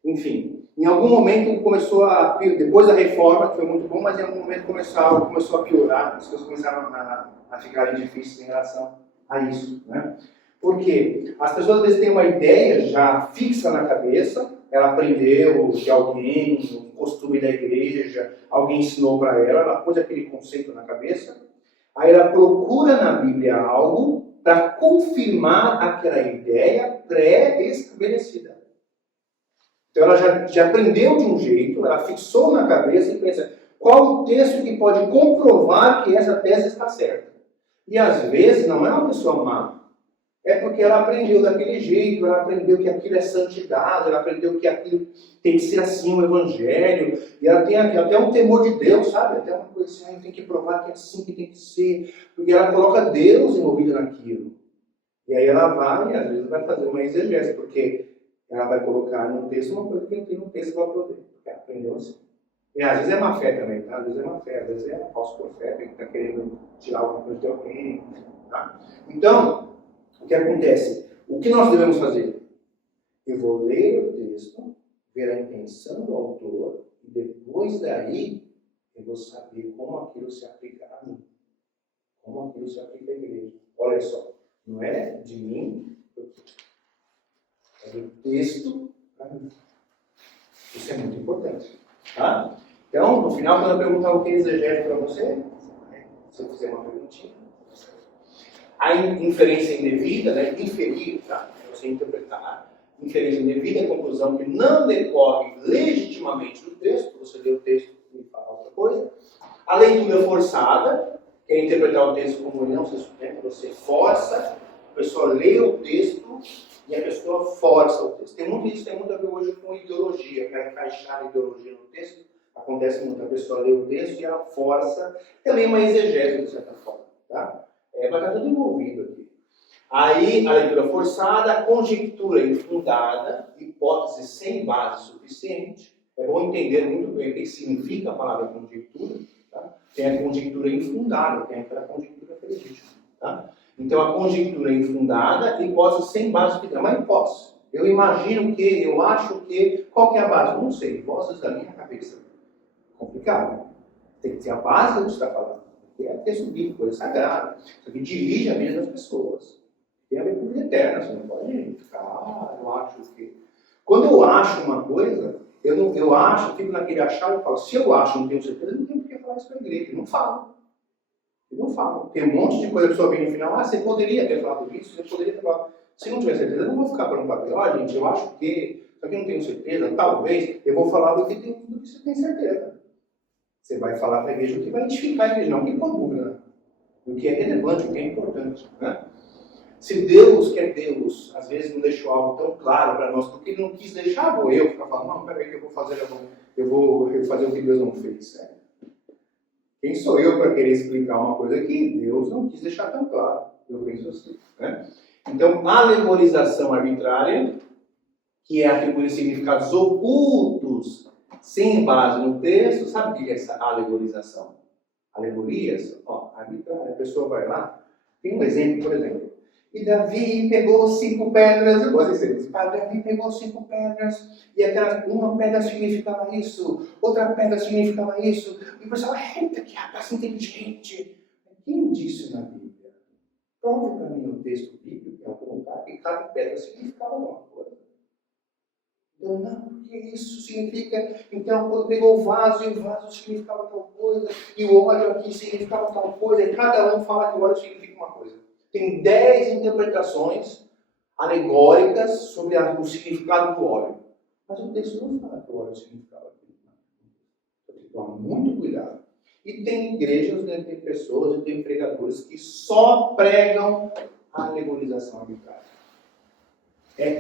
enfim, em algum momento depois da reforma, que foi muito bom, mas em algum momento começou a piorar, as coisas começaram a ficarem difíceis em relação a isso, né? Porque as pessoas às vezes têm uma ideia já fixa na cabeça, ela aprendeu de alguém, um costume da igreja, alguém ensinou para ela pôs aquele conceito na cabeça, aí ela procura na Bíblia algo para confirmar aquela ideia pré-estabelecida. Então ela já aprendeu de um jeito, ela fixou na cabeça e pensa, qual o texto que pode comprovar que essa tese está certa? E às vezes não é uma pessoa má. É porque ela aprendeu daquele jeito, ela aprendeu que aquilo é santidade, ela aprendeu que aquilo tem que ser assim o evangelho, e ela tem até um temor de Deus, sabe? Até uma coisa assim, tem que provar que é assim que tem que ser, porque ela coloca Deus envolvido naquilo. E aí ela vai, e às vezes vai fazer uma exegese, porque ela vai colocar no texto uma coisa que não tem no texto para poder, porque ela aprendeu assim. E às vezes é má fé também, tá? Às vezes é má fé, às vezes é falso profeta que está querendo tirar alguma coisa de alguém, tá? Então, o que acontece? O que nós devemos fazer? Eu vou ler o texto, ver a intenção do autor, e depois daí eu vou saber como aquilo se aplica a mim. Como aquilo se aplica à igreja. Olha só, não é de mim, é do texto para mim. Isso é muito importante. Tá? Então, no final, quando eu perguntar o que é exegese para você, se eu fizer uma perguntinha, a inferência indevida, né? Inferir, tá? Você interpretar. Inferência indevida é a conclusão que não decorre legitimamente do texto, você lê o texto e fala outra coisa. A leitura forçada, que é interpretar o texto como ele não se sustenta, você força, a pessoa lê o texto e a pessoa força o texto. Tem muito isso, tem muito a ver hoje com ideologia, para encaixar a ideologia no texto. Acontece muito, a pessoa lê o texto e ela força, também uma exegese, de certa forma. Tá? Vai estar tudo envolvido aqui. Aí, a leitura forçada, a conjectura infundada, hipótese sem base suficiente. É bom entender muito bem o que significa a palavra conjectura. Tá? Tem a conjectura infundada, tem aquela conjectura legítima. Tá? Então, a conjectura infundada, hipótese sem base suficiente. É uma hipótese. Eu imagino que, eu acho que... Qual que é a base? Não sei. Hipóteses da minha cabeça. Complicado. Tem que ter a base do que você está falando. Que é texto bíblico, coisa sagrada. Isso aqui dirige a vida das pessoas. Tem a ver com vida eterna. Você não pode ficar, eu acho que... Quando eu acho uma coisa, eu acho, fico naquele achar e falo, se eu acho, não tenho certeza, não tenho por que falar isso para a igreja. Eu não falo. Eu não falo. Tem um monte de coisa que a pessoa vem no final, você poderia ter falado isso, você poderia ter falado... Se não tiver certeza, eu não vou ficar falando para ele, ó, gente, eu acho que, só que eu não tenho certeza, talvez, eu vou falar do que você tem certeza. Você vai falar para a igreja o que vai edificar a igreja, não o que põe dúvida, né? O que é relevante, o que é importante. Né? Se Deus, que é Deus, às vezes não deixou algo tão claro para nós, porque Ele não quis deixar, vou eu ficar falando, não, peraí que eu vou fazer o que Deus não fez. Né? Quem sou eu para querer explicar uma coisa que Deus não quis deixar tão claro? Eu penso assim. Né? Então, alemorização arbitrária, que é atribuir significados ocultos sem base no texto. Sabe o que é essa alegorização? Alegorias, arbitrária. A pessoa vai lá, tem um exemplo, por exemplo. E Davi pegou 5 pedras, eu gosto desse exemplo. Davi pegou 5 pedras, e uma pedra significava isso, outra pedra significava isso. E o pessoal, eita, que rapaz inteligente. Quem disse na Bíblia? Prove para mim no texto bíblico, em algum lugar, que cada pedra significava alguma coisa. Então, não, porque isso significa... Então, quando pegou o vaso, e o vaso significava tal coisa, e o óleo aqui significava tal coisa, e cada um fala que o óleo significa uma coisa. Tem 10 interpretações alegóricas sobre o significado do óleo. Mas o texto não fala que o óleo significava aquilo. Tem que tomar muito cuidado. E tem igrejas, né, tem pessoas e tem pregadores que só pregam a alegorização arbitrária.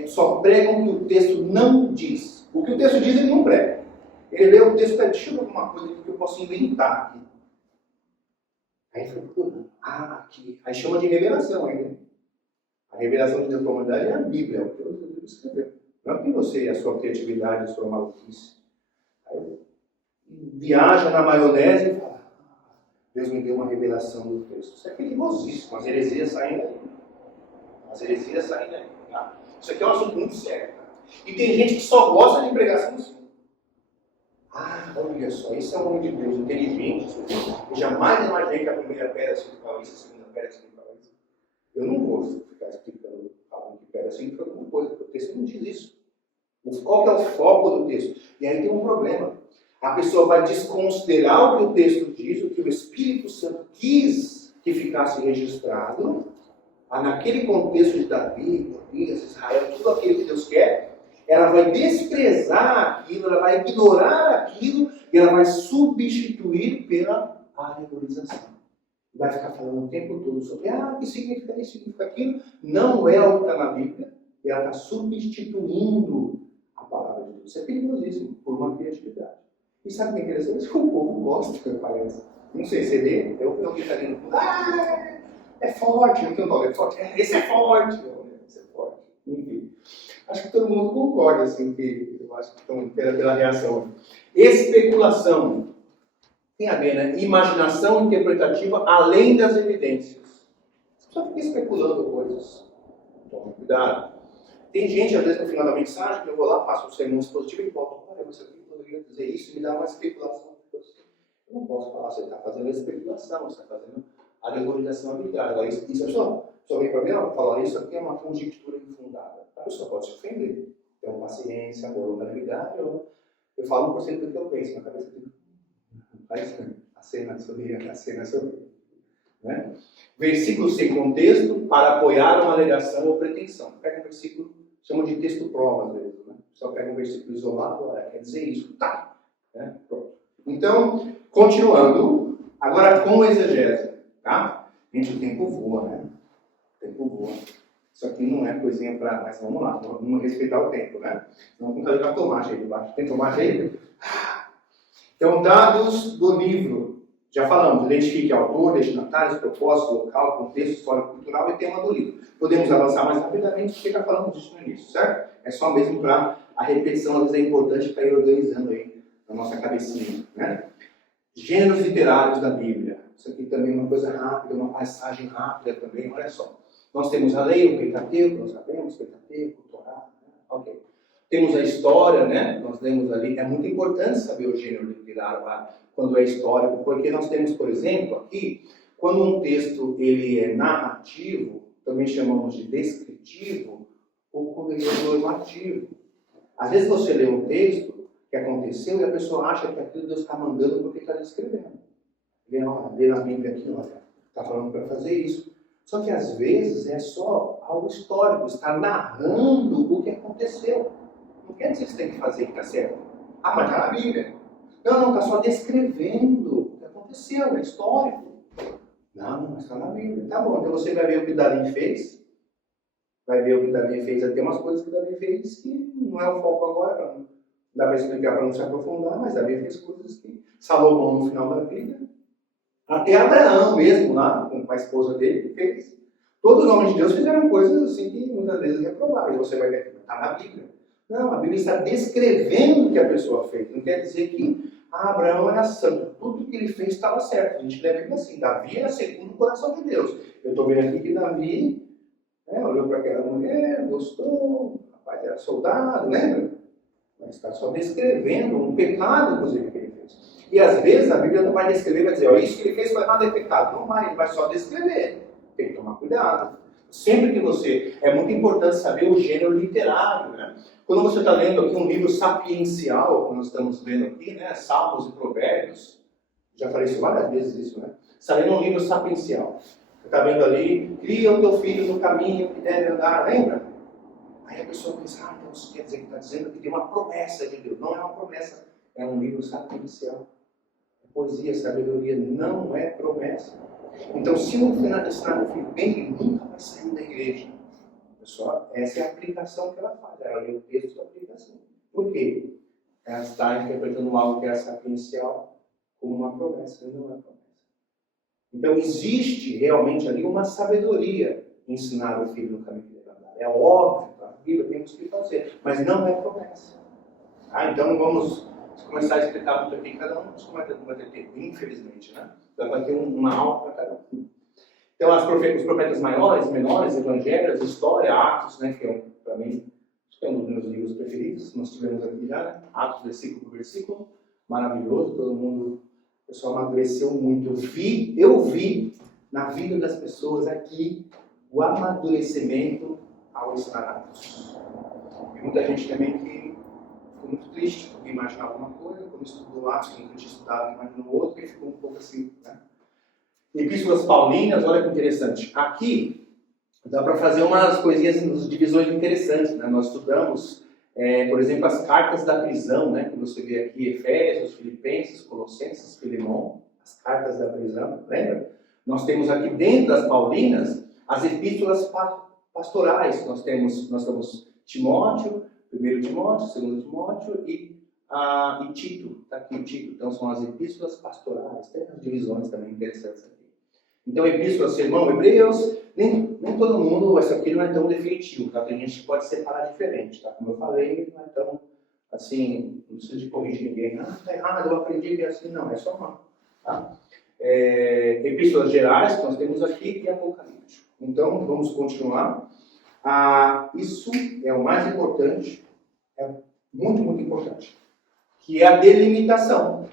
Só pregam o que o texto não diz. O que o texto diz, ele não prega. Ele lê o texto e fala, deixa eu ver alguma coisa que eu posso inventar aqui. Aí fala, aqui. Aí chama de revelação ainda. A revelação de Deus para a humanidade é a Bíblia, é o que eu devo escrever. Não é que você, a sua criatividade, a sua maluquice. Aí viaja na maionese e fala, Deus me deu uma revelação do texto. Isso é perigosíssimo, as heresias saem daí. Tá? Isso aqui é um assunto muito sério. Tá? E tem gente que só gosta de pregação assim. Olha só, esse é um homem de Deus, inteligente. Eu jamais imaginei que a primeira pedra significava isso, a segunda pedra significava isso. Eu não vou ficar explicando, falando que pedra significa alguma coisa, porque o texto não diz isso. Qual que é o foco do texto? E aí tem um problema. A pessoa vai desconsiderar o que o texto diz, o que o Espírito Santo quis que ficasse registrado, naquele contexto de Davi, Golias, Israel, tudo aquilo que Deus quer, ela vai desprezar aquilo, ela vai ignorar aquilo, e ela vai substituir pela alegorização. vai ficar falando o tempo todo sobre o que significa isso, significa aquilo. Não é o que está na Bíblia, e ela está substituindo a palavra de Deus. Isso é perigosíssimo, por uma criatividade. E sabe o que é interessante? O povo gosta, parece. Não sei se ele eu que está ali no fundo, é forte, não tem um nome, é forte. Esse é forte, esse é forte. Enfim. Acho que todo mundo concorda, assim, que eu acho que estão pela reação. Especulação. Tem a ver, né? Imaginação interpretativa além das evidências. Você só fica especulando coisas. Tome cuidado. Tem gente, às vezes, no final da mensagem, que eu vou lá, faço um sermão expositivo e volto, olha, você aqui poderia dizer isso e me dá uma especulação. Eu não posso falar, você está fazendo especulação, você está fazendo alegorização arbitrária. Agora, isso é só vem para mim, falar isso aqui é uma conjectura infundada. A pessoa pode se ofender. Então, paciência, longanimidade, eu falo 1% do que eu penso, na cabeça dele. A cena sorria. Né? Versículo sem contexto para apoiar uma alegação ou pretensão. Pega um versículo, chama de texto prova, às vezes. Né? Só pega um versículo isolado, quer dizer isso. Tá. Né? Pronto. Então, continuando, agora com exegese. Tá? Gente, o tempo voa, né? O tempo voa. Isso aqui não é coisinha para... Mas vamos lá, vamos respeitar o tempo, né? Vamos fazer uma tomate aí debaixo. Tem tomate aí? Então, dados do livro. Já falamos, identifique autor, destinatários, propósito, local, contexto, histórico, cultural e tema do livro. Podemos avançar mais rapidamente, porque já falamos disso no início, certo? É só mesmo para a repetição, às vezes é importante para ir organizando aí na nossa cabecinha, né? Gêneros literários da Bíblia. Isso aqui também é uma coisa rápida, uma passagem rápida também, olha só. Nós temos a lei, o Pentateuco, nós sabemos, Pentateuco, Torá, né? Ok. Temos a história, né? Nós lemos ali, é muito importante saber o gênero literário lá, quando é histórico, porque nós temos, por exemplo, aqui, quando um texto ele é narrativo, também chamamos de descritivo, ou quando ele é normativo. Às vezes você lê um texto que aconteceu e a pessoa acha que aquilo Deus está mandando porque está descrevendo. Lê na Bíblia aqui, olha, está falando para fazer isso. Só que às vezes é só algo histórico, está narrando o que aconteceu. Não quer dizer que você tem que fazer que está certo. Mas está na Bíblia. Não, está só descrevendo o que aconteceu, é histórico. Não, mas está na Bíblia. Tá bom, então você vai ver o que Davi fez. Vai ver o que Davi fez. Tem umas coisas que Davi fez que não é o foco agora, não dá para explicar para não se aprofundar, mas Davi fez coisas que Salomão no final da vida, até Abraão mesmo lá, com a esposa dele, fez. Todos os homens de Deus fizeram coisas assim que muitas vezes reprováveis. Você vai ver que está na Bíblia. Não, a Bíblia está descrevendo o que a pessoa fez. Não quer dizer que Abraão era santo. Tudo que ele fez estava certo. A gente lê a Bíblia assim. Davi era segundo o coração de Deus. Eu estou vendo aqui que Davi olhou para aquela mulher, gostou, o rapaz era soldado, lembra? Mas está só descrevendo um pecado, inclusive, que ele fez. E às vezes a Bíblia não vai descrever, vai dizer, isso que ele fez foi errado, é pecado. Não vai, ele vai só descrever. Tem que tomar cuidado. Sempre que você... É muito importante saber o gênero literário, né? Quando você está lendo aqui um livro sapiencial, como nós estamos lendo aqui, né? Salmos e Provérbios, já falei isso várias vezes, isso, né? Você está lendo um livro sapiencial. Você está vendo ali, cria o teu filho no caminho que deve andar, lembra? Aí a pessoa pensa, então isso quer dizer que está dizendo que tem uma promessa de Deus. Não é uma promessa, é um livro sapiencial. Poesia, sabedoria não é promessa. Então, se não ensinar o filho bem, ele nunca vai sair da igreja. Pessoal, essa é a aplicação que ela faz. Ela lê o texto da aplicação. Por quê? Ela está interpretando algo que é sapiencial como uma promessa, e não é promessa. Então, existe realmente ali uma sabedoria em ensinar o filho no caminho que deve andar. É óbvio, a Bíblia temos que fazer, mas não é promessa. Então, não vamos começar a explicar muito aqui, cada um não vai ter tempo, infelizmente, né? Então, vai ter uma aula para cada um. Então, os profetas maiores, menores, evangelhos, história, Atos, né, que é, para mim, é um dos meus livros preferidos, nós tivemos aqui já, né? Atos, versículo por versículo, maravilhoso, todo mundo, o pessoal amadureceu muito. Eu vi na vida das pessoas aqui o amadurecimento ao ensinar Atos. E muita gente também que ficou muito triste, porque imaginava uma coisa, quando estudou Atos, que nunca tinha estudado, imaginou outra, e ficou um pouco assim, né? Epístolas Paulinas, olha que interessante. Aqui dá para fazer umas coisinhas, umas divisões interessantes, né? Nós estudamos, por exemplo, as cartas da prisão, né? Que você vê aqui, Efésios, Filipenses, Colossenses, Filemão, as cartas da prisão, lembra? Nós temos aqui dentro das Paulinas as epístolas pastorais. Nós temos Timóteo, 1 Timóteo, 2 Timóteo e Tito. Está aqui o Tito. Então são as epístolas pastorais. Tem as divisões também interessantes aqui. Então, epístola, sermão, Hebreus, nem todo mundo, essa aqui não é tão definitivo, tá? Tem gente que pode separar diferente, tá? Como eu falei, não é tão, assim, não precisa de corrigir ninguém. Tá errado, eu aprendi que é assim. Não, é só uma, tá? Epístolas gerais que nós temos aqui e Apocalipse. Então, vamos continuar. Isso é o mais importante, é muito, muito importante, que é a delimitação.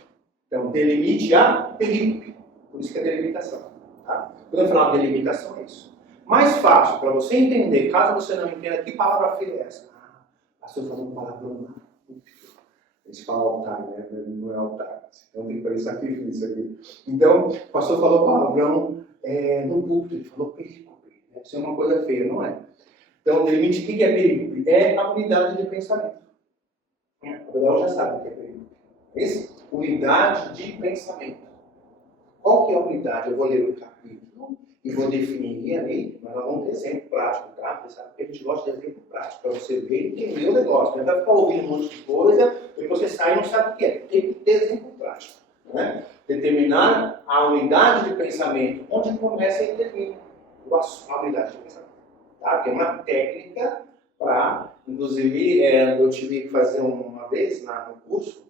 Então, delimite a perícope, por isso que é delimitação. Tá? Quando eu falar de delimitação, é isso. Mais fácil para você entender, caso você não entenda, que palavra feia é essa? O pastor falou um palavrão lá. Eles falam altar, né? Não é altar. Então tem que fazer sacrifício aqui. Então, o pastor falou palavrão no púlpito, ele falou perícope. Deve ser uma coisa feia, não é? Então, delimite o que é perícope? É a unidade de pensamento. O Gabriel já sabe o que é perícope. Esse? Unidade de pensamento. Qual que é a unidade? Eu vou ler o capítulo e vou definir ali, mas nós vamos ter exemplo prático, tá? Você sabe que a gente gosta de exemplo prático, para você ver e entender o negócio. Não vai ficar ouvindo um monte de coisa e você sai e não sabe o que é. Tem que ter exemplo prático. Né? Determinar a unidade de pensamento, onde começa e termina a unidade de pensamento. Tá? Tem uma técnica para, inclusive, eu tive que fazer uma vez no curso,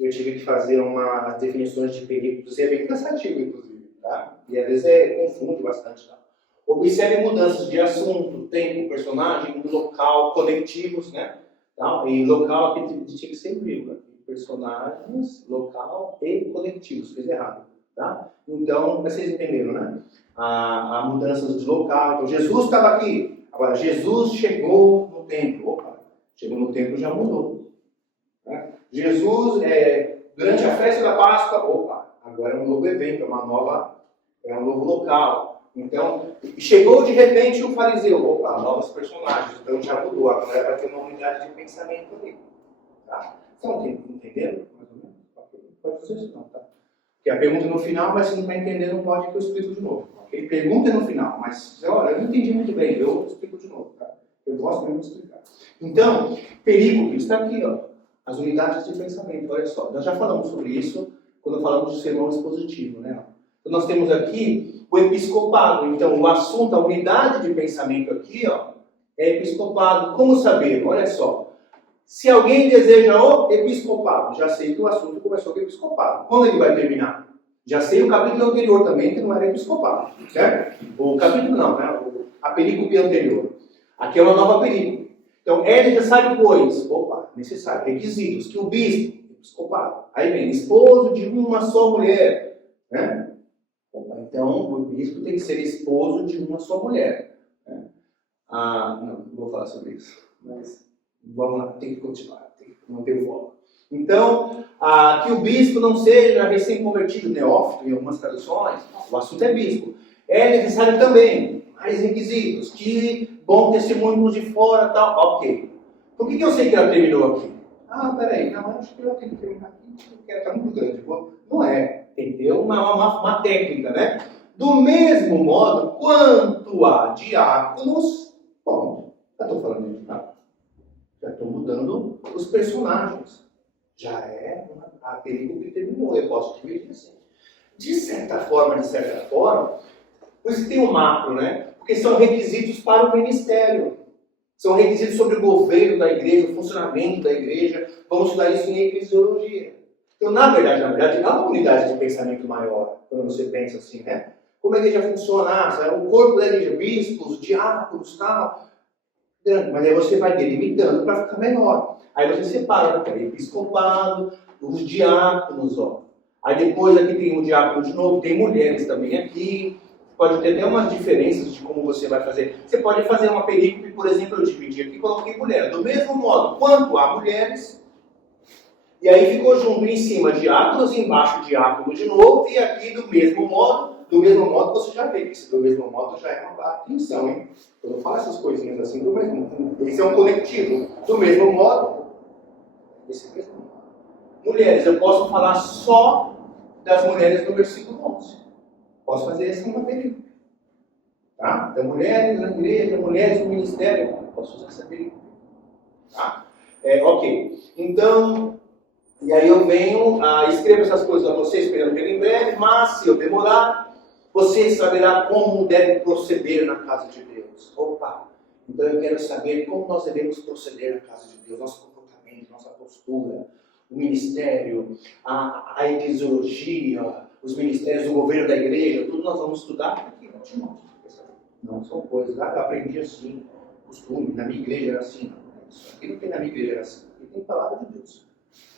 eu tive que fazer umas definições de perícope, é bem cansativo, inclusive, tá? E às vezes confunde bastante, tá? Observe mudanças de assunto, tempo, personagem, local, conectivos, né? Tá? E local aqui tinha que ser vírgula. Personagens, local e conectivos, fiz errado, tá? Então, vocês entenderam, né? A mudanças de local. Então, Jesus estava aqui. Agora, Jesus chegou no templo. Opa, chegou no templo já mudou. Né? Jesus, durante a festa da Páscoa, opa, agora é um novo evento, é um novo local. Então, chegou de repente o fariseu, opa, novos personagens, então já mudou, agora vai ter uma unidade de pensamento ali. Tá? Estão entendendo? Mais ou menos? Pode fazer isso não, tá? Porque a pergunta no final, mas se não está entendendo, não pode que eu explico de novo. Okay? Pergunta no final, mas olha, eu não entendi muito bem, eu explico de novo, tá? Eu gosto mesmo de explicar. Então, perícope está aqui, ó. As unidades de pensamento, olha só. Nós já falamos sobre isso quando falamos de sermão expositivo, né? Então, nós temos aqui o episcopado. Então, o assunto, a unidade de pensamento aqui, ó, é episcopado. Como saber? Olha só. Se alguém deseja o episcopado, já sei que o assunto começou com o episcopado. Quando ele vai terminar? Já sei o capítulo anterior também, que não era episcopado, certo? O capítulo não, né? A perícope anterior. Aqui é uma nova perícope. Então, é necessário, pois, necessário, requisitos, que o bispo, episcopado, aí vem, esposo de uma só mulher, né? Então, o bispo tem que ser esposo de uma só mulher. Né? Não vou falar sobre isso, mas vamos lá, tem que continuar, tem que manter o foco. Então, que o bispo não seja recém-convertido, neófito, em algumas traduções, o assunto é bispo. É necessário também, mais requisitos, que bom testemunho de fora, tal, ok. Por que eu sei que ela terminou aqui? Peraí, não, acho que ela tem que terminar aqui, porque ela está muito grande. Não é, tem que ter uma técnica, né? Do mesmo modo, quanto a diáconos, bom, já estou falando de diáconos, já estou mudando os personagens. Já é a perícope que terminou, eu posso dividir assim. De certa forma, por isso que tem um macro, né? Porque são requisitos para o ministério. São requisitos sobre o governo da igreja, o funcionamento da igreja. Vamos estudar isso em eclesiologia. Então, na verdade, há uma unidade de pensamento maior, quando você pensa assim, né? Como a igreja funciona, o corpo da igreja, bispos, diáconos, tal. Mas aí você vai delimitando para ficar menor. Aí você separa, o episcopado, os diáconos, ó. Aí depois aqui tem o diácono de novo, tem mulheres também aqui. Pode ter até umas diferenças de como você vai fazer. Você pode fazer uma perícope, por exemplo, eu dividi aqui e coloquei mulher. Do mesmo modo, quanto há mulheres, e aí ficou junto em cima diáconos, embaixo diácono de novo, e aqui do mesmo modo você já vê que esse do mesmo modo já é uma atenção, hein? Quando eu falo essas coisinhas assim, do mesmo modo, esse é um conectivo. Do mesmo modo, esse mesmo modo. Mulheres, eu posso falar só das mulheres no versículo 11. Posso fazer essa uma perícope. Tá? Então, mulheres na igreja, mulheres no ministério, posso usar essa perícope. Tá? Ok. Então, e aí eu venho, escrevo essas coisas a vocês, esperando pelo em breve, mas se eu demorar, você saberá como deve proceder na casa de Deus. Opa! Então eu quero saber como nós devemos proceder na casa de Deus, nosso comportamento, nossa postura, o ministério, a eclesiologia, os ministérios do governo da igreja, tudo nós vamos estudar aqui no Timóteo. Não são coisas, eu aprendi assim, costume, na minha igreja era assim, não. Isso aqui não tem na minha igreja era assim, aqui tem palavra de Deus.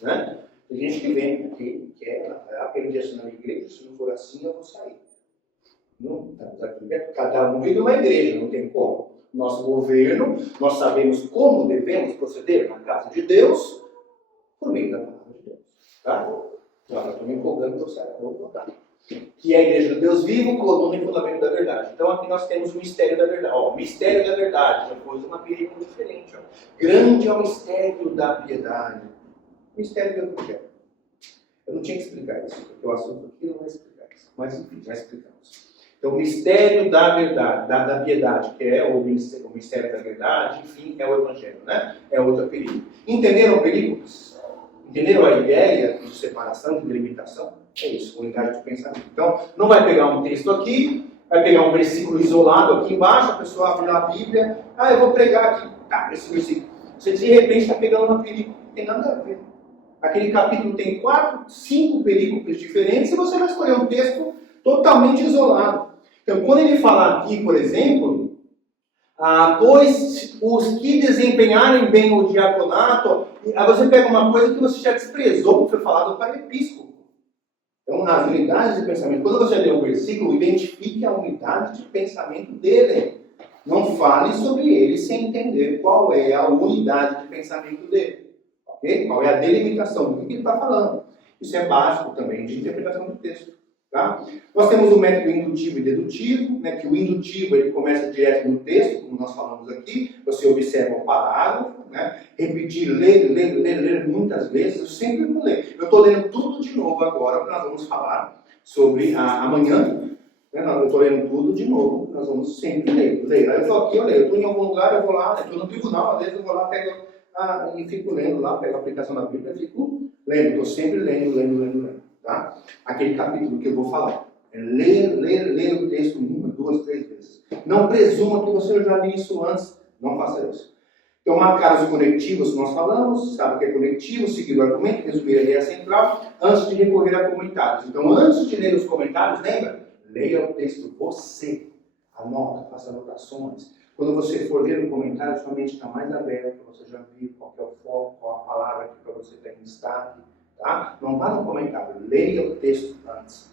Né? Tem gente que vem aqui, que aprendi assim na minha igreja, se não for assim eu vou sair. Não, estamos aqui, cada um vive uma igreja, não tem como. Nosso governo, nós sabemos como devemos proceder na casa de Deus, por meio da palavra de Deus. Tá? Agora, estou me empolgando, estou saindo, vou voltar. Que é a igreja do Deus vivo, coluna e fundamento da verdade. Então aqui nós temos o mistério da verdade. O mistério da verdade, já pôs uma película diferente. Ó. Grande é o mistério da piedade. O mistério do evangelho. Eu não tinha que explicar isso, porque o assunto aqui não vai explicar isso. Mas enfim, já explicamos. Então o mistério da verdade, da piedade, que é o mistério da verdade, enfim, é o evangelho, né? É outra película. Entenderam películas? Entenderam a ideia de separação, de delimitação? É isso, unidade de pensamento. Então, não vai pegar um texto aqui, vai pegar um versículo isolado aqui embaixo, a pessoa abre a Bíblia, eu vou pregar aqui, esse versículo. Você de repente está pegando uma película, não tem nada a ver. Aquele capítulo tem 4, 5 perícopes diferentes e você vai escolher um texto totalmente isolado. Então, quando ele fala aqui, por exemplo, pois os que desempenharem bem o diaconato, aí você pega uma coisa que você já desprezou, que foi falado para o episcopo. Então, as unidades de pensamento, quando você lê o versículo, identifique a unidade de pensamento dele. Não fale sobre ele sem entender qual é a unidade de pensamento dele. Okay? Qual é a delimitação do que ele está falando. Isso é básico também de interpretação do texto. Tá? Nós temos o método indutivo e dedutivo, né, que o indutivo ele começa direto no texto, como nós falamos aqui, você observa o parágrafo, né, repetir, ler muitas vezes, eu sempre vou ler. Eu estou lendo tudo de novo agora, porque nós vamos falar sobre amanhã, né, eu estou lendo tudo de novo, nós vamos sempre ler. Eu estou aqui, eu leio, eu estou em algum lugar, eu vou lá, estou no tribunal, às vezes eu vou lá, pego e fico lendo lá, pego a aplicação da Bíblia e fico lendo, estou sempre lendo. Tá? Aquele capítulo que eu vou falar. É ler o texto 1, 2, 3 vezes. Não presuma que você já viu isso antes. Não faça isso. Então, marcar os conectivos que nós falamos. Sabe o que é conectivo? Seguir o argumento, resumir a ideia central, antes de recorrer a comentários. Então, antes de ler os comentários, lembra? Leia o texto você. Anota, faça anotações. Quando você for ler o comentário, sua mente está mais aberta. Você já viu qual é o foco, qual a palavra que para você tem em destaque. Tá? Não vá no comentário, leia o texto antes.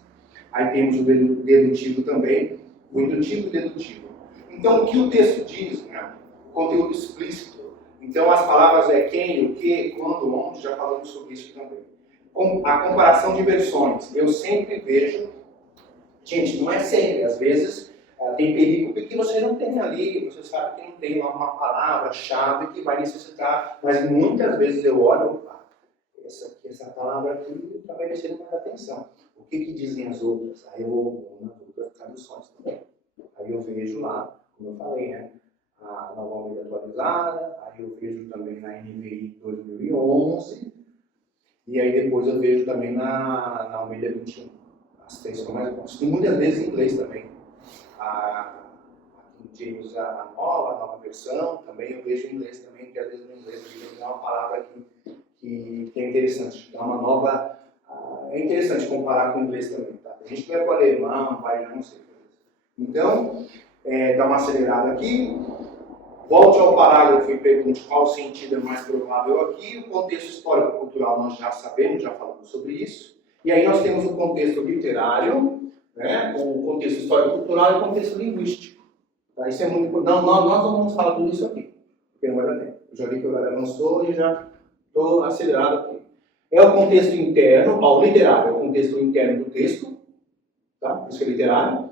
Aí temos o dedutivo também, o indutivo e o dedutivo. Então, o que o texto diz, né? Conteúdo explícito. Então, as palavras quem, o que, quando, onde, já falamos sobre isso também. A comparação de versões. Eu sempre vejo, gente, não é sempre, às vezes tem perícope que você não tem ali, você sabe que não tem uma palavra-chave que vai necessitar, mas muitas vezes eu olho, essa palavra aqui vai merecendo mais atenção. O que dizem as outras? Aí eu vou nas outras traduções também. Aí eu vejo lá, como eu falei, né? A Nova Almeida Atualizada, aí eu vejo também na NVI 2011, e aí depois eu vejo também na Almeida 21. As três que eu mais gosto. E muitas vezes em inglês também. A King James, a nova versão, também eu vejo em inglês também, porque às vezes no inglês eu vejo uma palavra que é interessante, dá uma nova... é interessante comparar com o inglês também, tá? A gente vai para o alemão, vai, não sei. Então, dá uma acelerada aqui, volte ao parágrafo e pergunte qual sentido é mais provável aqui. O contexto histórico-cultural nós já sabemos, já falamos sobre isso. E aí nós temos o contexto literário, né? O contexto histórico-cultural e o contexto linguístico. Tá? Isso é muito importante. Nós não vamos falar tudo isso aqui, porque não vai dar tempo. Eu já vi que o horário avançou e já estou acelerado aqui. É o contexto interno, o literário é o contexto interno do texto, tá? Isso é literário.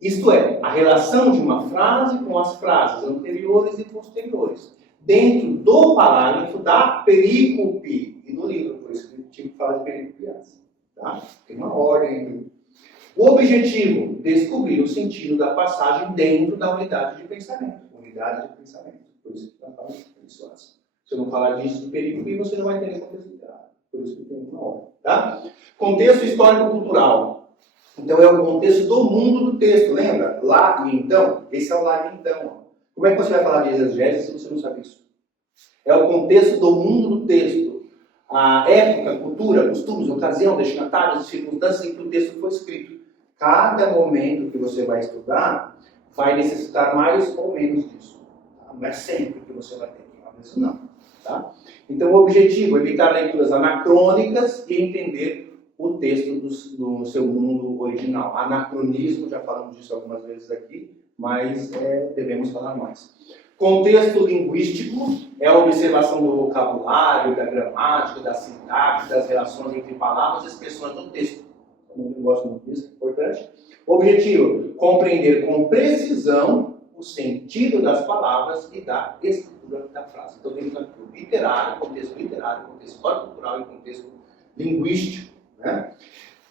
Isto é, a relação de uma frase com as frases anteriores e posteriores, dentro do parágrafo da perícope e do livro, por isso que eu tive que falar de perícope antes. Tá? Tem uma ordem. O objetivo, descobrir o sentido da passagem dentro da unidade de pensamento. Unidade de pensamento. Por isso que nós falamos isso antes. Se eu não falar disso de perícope, você não vai entender contexto literário. Por isso que tem uma hora. Tá? Contexto histórico-cultural. Então, é o contexto do mundo do texto. Lembra? Lá e então. Esse é o lá e então. Como é que você vai falar de exegese se você não sabe isso? É o contexto do mundo do texto. A época, cultura, costumes, ocasião, destinatários, circunstâncias em que o texto foi escrito. Cada momento que você vai estudar vai necessitar mais ou menos disso. Tá? Não é sempre que você vai ter. Às vezes não. Tá? Então, o objetivo é evitar leituras anacrônicas e entender o texto do seu mundo original. Anacronismo, já falamos disso algumas vezes aqui, mas devemos falar mais. Contexto linguístico é a observação do vocabulário, da gramática, da sintaxe, das relações entre palavras e expressões do texto. Eu gosto muito disso, é importante. Objetivo, compreender com precisão o sentido das palavras e da estrutura da frase. Então, temos aqui o literário, contexto histórico-cultural e contexto linguístico. Né?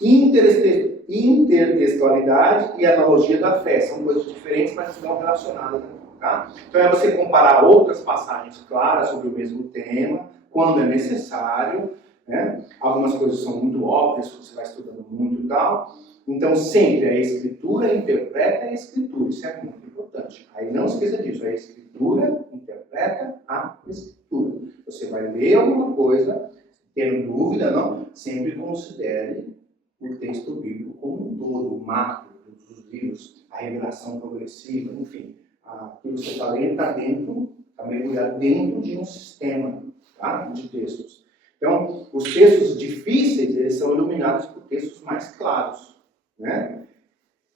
Intertextualidade e analogia da fé. São coisas diferentes, mas estão relacionadas. Tá? Então, é você comparar outras passagens claras sobre o mesmo tema, quando é necessário. Né? Algumas coisas são muito óbvias, você vai estudando muito e tal. Então, sempre a escritura interpreta a escritura. Isso é muito importante. Aí não esqueça disso. A escritura interpreta a escritura. Você vai ler alguma coisa, tendo dúvida, não? Sempre considere o texto bíblico como um todo, o macro dos livros, a revelação progressiva, enfim. Aquilo que você está lendo está mergulhado dentro de um sistema, tá? De textos. Então, os textos difíceis, eles são iluminados por textos mais claros. Né?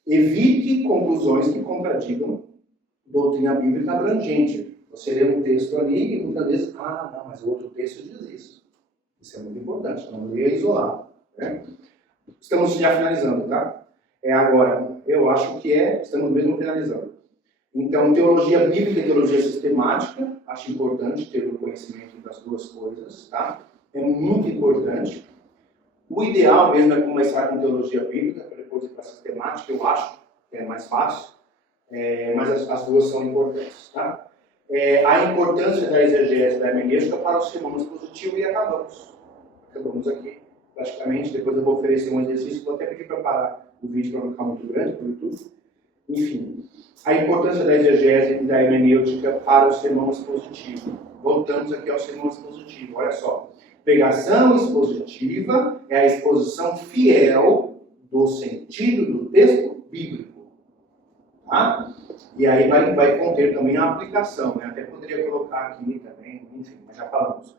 Evite conclusões que contradigam doutrina bíblica abrangente. Você lê um texto ali e muitas vezes, não, mas o outro texto diz isso. Isso é muito importante, não leia isolado. Né? Estamos já finalizando, tá? Agora, eu acho que estamos mesmo finalizando. Então, teologia bíblica e teologia sistemática, acho importante ter o conhecimento das duas coisas, tá? É muito importante. O ideal mesmo é começar com teologia bíblica, para depois ir para a sistemática, eu acho que é mais fácil, mas as duas são importantes. Tá? A importância da exegese da hermenêutica para o sermão expositivo e acabamos. Acabamos aqui, praticamente. Depois eu vou oferecer um exercício, vou até pedir para parar o vídeo para não ficar muito grande para o YouTube. Enfim, a importância da exegese e da hermenêutica para o sermão expositivo. Voltamos aqui ao sermão expositivo, olha só. Pregação expositiva é a exposição fiel do sentido do texto bíblico. Tá? E aí vai conter também a aplicação. Né? Até poderia colocar aqui também, enfim, mas já falamos.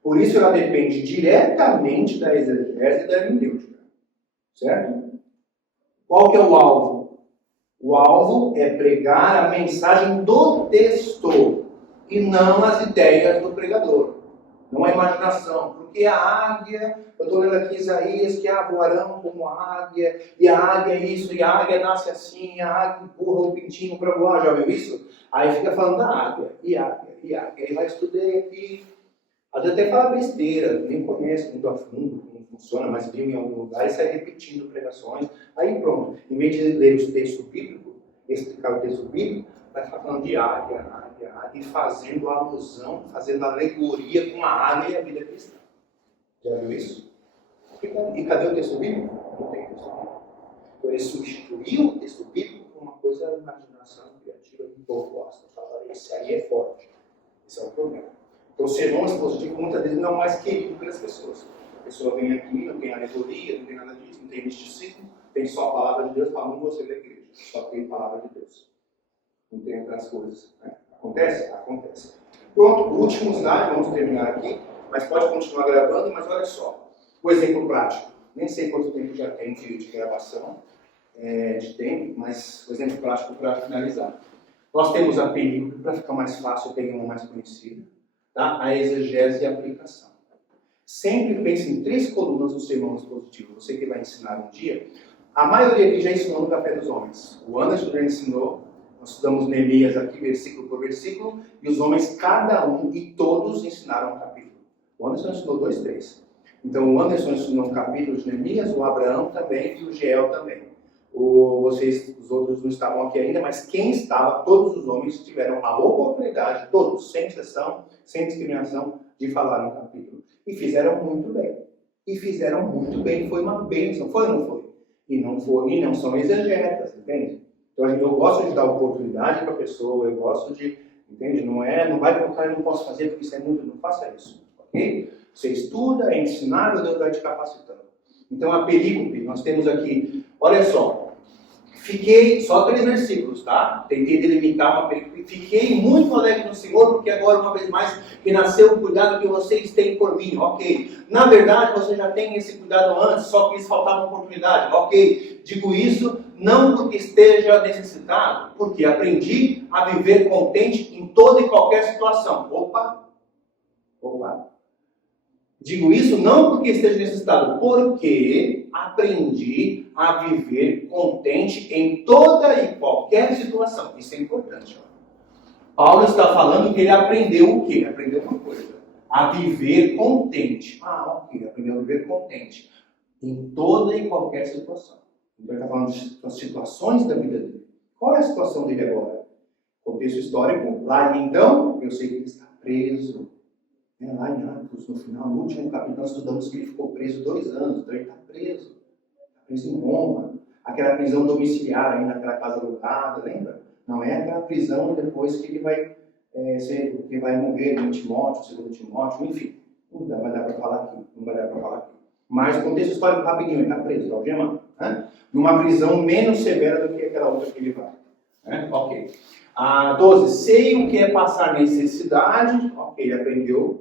Por isso ela depende diretamente da exegese e da hermenêutica. Certo? Qual que é o alvo? O alvo é pregar a mensagem do texto e não as ideias do pregador. Não a imaginação, porque a águia, eu estou lendo aqui Isaías, que voarão como águia, e a águia é isso, e a águia nasce assim, a águia empurra o pintinho para voar, já viu isso? Aí fica falando da águia, e águia, e águia. Aí vai estudar aqui, às vezes até fala besteira, nem conhece muito a fundo como funciona, mas viu em algum lugar e sai repetindo pregações. Aí pronto, em vez de ler os textos bíblicos, explicar o texto bíblico, vai ficar falando de águia, e fazendo alusão, fazendo alegoria com a águia e a vida cristã. Já viu isso? E cadê o texto bíblico? Não tem texto bíblico. Então ele substituiu o texto bíblico por uma coisa da imaginação criativa que o povo gosta. Esse aí é forte. Esse é o problema. Então o sermão expositivo muitas vezes não é o mais querido pelas pessoas. A pessoa vem aqui, não tem alegoria, não tem nada disso, não tem misticismo, tem só a palavra de Deus, fala, não você da igreja, só tem a palavra de Deus. Não tem outras coisas. Né? Acontece? Acontece. Pronto, o último slide, vamos terminar aqui, mas pode continuar gravando, mas olha só. O exemplo prático. Nem sei quanto tempo já tem de gravação, de tempo, mas o exemplo prático para finalizar. Nós temos a perícope, para ficar mais fácil, eu peguei uma mais conhecida, tá? A exegese e a aplicação. Sempre pense em 3 colunas do sermão expositivo. Você que vai ensinar um dia, a maioria aqui já ensinou no Café dos Homens. O Anderson já ensinou. Nós estudamos Neemias aqui, versículo por versículo, e os homens, cada um e todos ensinaram um capítulo. O Anderson ensinou 2, 3. Então, o Anderson ensinou um capítulo de Neemias, o Abraão também e o Geel também. Vocês, os outros não estavam aqui ainda, mas quem estava, todos os homens tiveram a oportunidade, todos, sem exceção, sem discriminação, de falar no capítulo. E fizeram muito bem. E fizeram muito bem, foi uma bênção, foi ou não foi? E não são exegetas, entende? Então eu gosto de dar oportunidade para a pessoa, eu gosto de, entende? Não vai contar, eu não posso fazer porque isso é muito, não faça isso, ok? Você estuda, é ensinado, Deus vai te capacitando. Então a perícope, nós temos aqui, olha só, fiquei, só 3 versículos, tá? Tentei delimitar uma perícope. Fiquei muito alegre no Senhor, porque agora, uma vez mais, renasceu o cuidado que vocês têm por mim, ok? Na verdade, você já tem esse cuidado antes, só que isso faltava oportunidade, ok? Digo isso não porque esteja necessitado, porque aprendi a viver contente em toda e qualquer situação. Opa! Digo isso não porque esteja necessitado, porque aprendi a viver contente em toda e qualquer situação. Isso é importante. Ó. Paulo está falando que ele aprendeu o quê? Aprendeu uma coisa. A viver contente. Ok. Aprendeu a viver contente em toda e qualquer situação. Então ele está falando das situações da vida dele. Qual é a situação dele agora? Contexto histórico. Lá então, eu sei que ele está preso. Lá em Atos, no final, no último capítulo, nós estudamos que ele ficou preso 2 anos, então ele está preso. Está preso em Roma. Aquela prisão domiciliar aí naquela casa alugada, lembra? Não é aquela prisão depois que ele vai morrer em Timóteo, 2 Timóteo, enfim. Não vai dar para falar aqui. Mas o contexto histórico rapidinho, ele está preso, está algemado. Né? Numa prisão menos severa do que aquela outra que ele vai. Né? Ok. 12. Sei o que é passar necessidade. Ok, ele aprendeu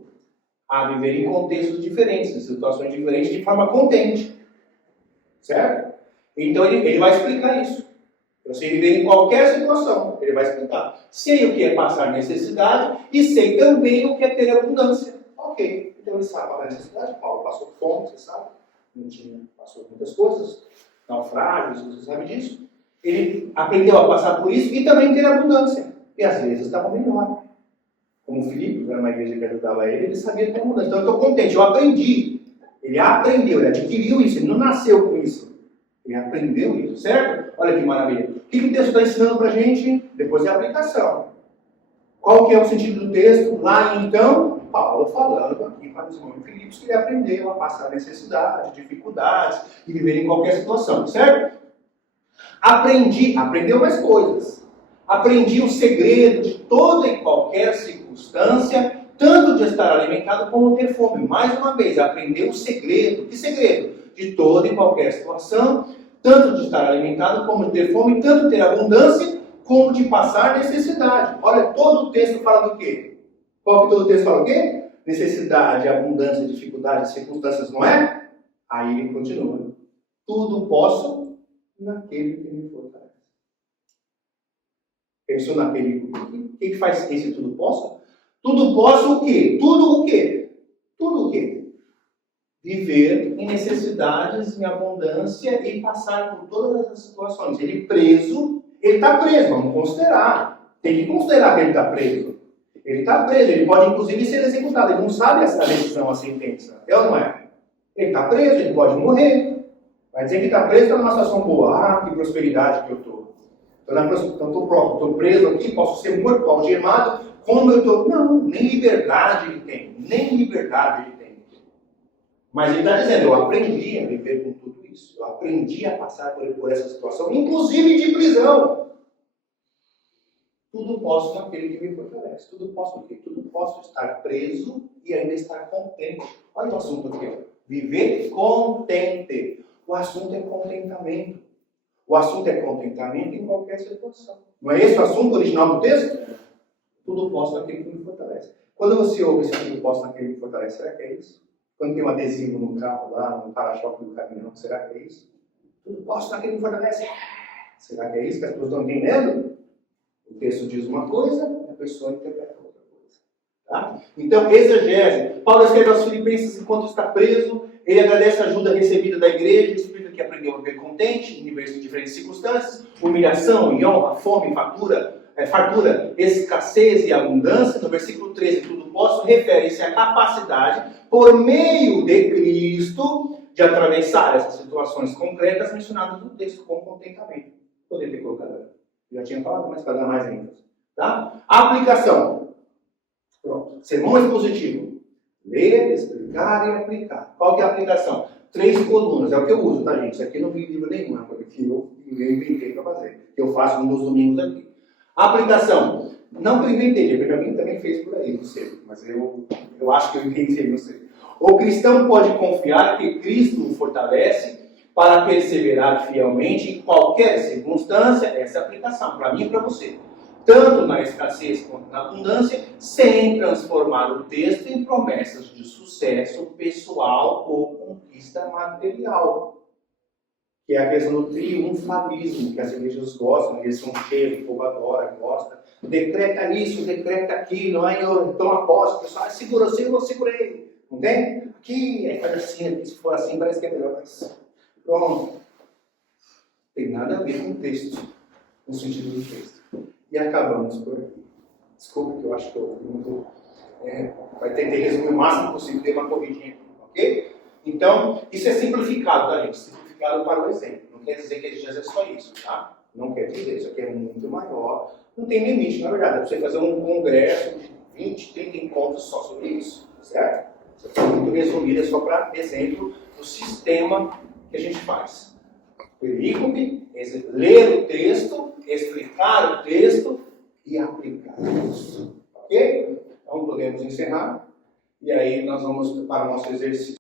a viver em contextos diferentes, em situações diferentes, de forma contente. Certo? Então ele vai explicar isso. Eu sei viver em qualquer situação, ele vai explicar. Sei o que é passar necessidade e sei também o que é ter abundância. Ok, então ele sabe passar necessidade. Paulo passou fome, você sabe. Não tinha, passou muitas coisas, naufrágios, você sabe disso. Ele aprendeu a passar por isso e também ter abundância. E às vezes estava melhor. Como o Filipe, era uma igreja que ajudava ele sabia ter abundância. Então eu estou contente, eu aprendi. Ele aprendeu, ele adquiriu isso, ele não nasceu com isso. Ele aprendeu isso, certo? Olha que maravilha. O que o texto está ensinando para a gente? Depois é a aplicação. Qual que é o sentido do texto? Lá então, Paulo falando aqui para os irmãos Filipos que ele aprendeu a passar necessidades, dificuldades e viver em qualquer situação, certo? Aprendeu mais coisas. Aprendi o segredo de toda e qualquer circunstância, tanto de estar alimentado como ter fome. Mais uma vez, aprendeu o segredo. Que segredo? De toda e qualquer situação, tanto de estar alimentado como de ter fome, tanto ter abundância como de passar necessidade. Olha, todo o texto fala do quê? Qual que todo o texto fala o quê? Necessidade, abundância, dificuldade, circunstâncias, não é? Aí ele continua. Tudo posso naquele que me fortalece. Pensou naquele que faz esse tudo posso? Tudo posso o quê? Tudo o quê? Tudo o quê? Viver em necessidades, em abundância e passar por todas essas situações. Ele está preso, vamos considerar. Tem que considerar que ele está preso. Ele está preso, ele pode inclusive ser executado. Ele não sabe essa decisão, a sentença. É ou não é? Ele está preso, ele pode morrer. Vai dizer que está preso, está numa situação boa. Que prosperidade que eu estou. Estou preso aqui, posso ser morto, algemado. Como eu estou? Não, nem liberdade ele tem. Nem liberdade ele tem. Mas ele está dizendo, eu aprendi a viver com tudo isso. Eu aprendi a passar por essa situação, inclusive de prisão. Tudo posso naquele que me fortalece. Tudo posso no quê? Tudo posso estar preso e ainda estar contente. Olha o assunto aqui. Ó. Viver contente. O assunto é contentamento. O assunto é contentamento em qualquer situação. Não é esse o assunto original do texto? Tudo posso naquele que me fortalece. Quando você ouve esse tudo posso naquele que me fortalece, será que é isso? Quando tem um adesivo no carro lá, no para-choque do caminhão, será que é isso? Tudo posso naquele que me fortalece. Será que é isso que as pessoas estão entendendo? O texto diz uma coisa, a pessoa interpreta outra coisa. Tá? Então, exegese. Paulo escreve aos Filipenses enquanto está preso, ele agradece a ajuda recebida da igreja, explica que aprendeu a viver contente em diferentes circunstâncias, humilhação e honra, fome, fartura, escassez e abundância. No versículo 13, tudo posso, refere-se à capacidade, por meio de Cristo, custo de atravessar essas situações concretas mencionadas no texto com contentamento. Poderia ter colocado ali. Já tinha falado, mas para dar mais ênfase. Tá? Aplicação. Pronto. Sermão expositivo. Ler, explicar e aplicar. Qual que é a aplicação? 3 colunas. É o que eu uso, tá, gente? Isso aqui não vi livro nenhum. É uma coisa que eu inventei para fazer. Que eu faço nos domingos aqui. Aplicação. Não que eu inventei, porque alguém também fez por aí, não sei. Mas eu acho que eu inventei, não sei. O cristão pode confiar que Cristo o fortalece para perseverar fielmente em qualquer circunstância. Essa é a aplicação, para mim e para você. Tanto na escassez quanto na abundância, sem transformar o texto em promessas de sucesso pessoal ou conquista material. Que é a questão do triunfalismo, que as igrejas gostam, eles são cheios, o povo adora, gosta. Decreta isso, decreta aquilo, aí eu tomo posse, o pessoal segura, eu segurei. Não tem? Aqui, faz assim, se for assim, parece que é melhor. Mas pronto. Tem nada a ver com o texto, no sentido do texto. E acabamos por aqui. Desculpa que eu acho que eu fui muito... vai tentar resumir o máximo possível, dei uma corridinha aqui, ok? Então, isso é simplificado, tá, gente? Simplificado para o exemplo. Não quer dizer que a gente é só isso, tá? Não quer dizer, isso aqui é muito maior. Não tem limite, na verdade. É para você fazer um congresso de 20, 30 encontros só sobre isso, certo? Isso aqui é muito resumido, é só para exemplo do sistema que a gente faz. Perícope, ler o texto, explicar o texto e aplicar o texto. Ok? Então podemos encerrar. E aí nós vamos para o nosso exercício.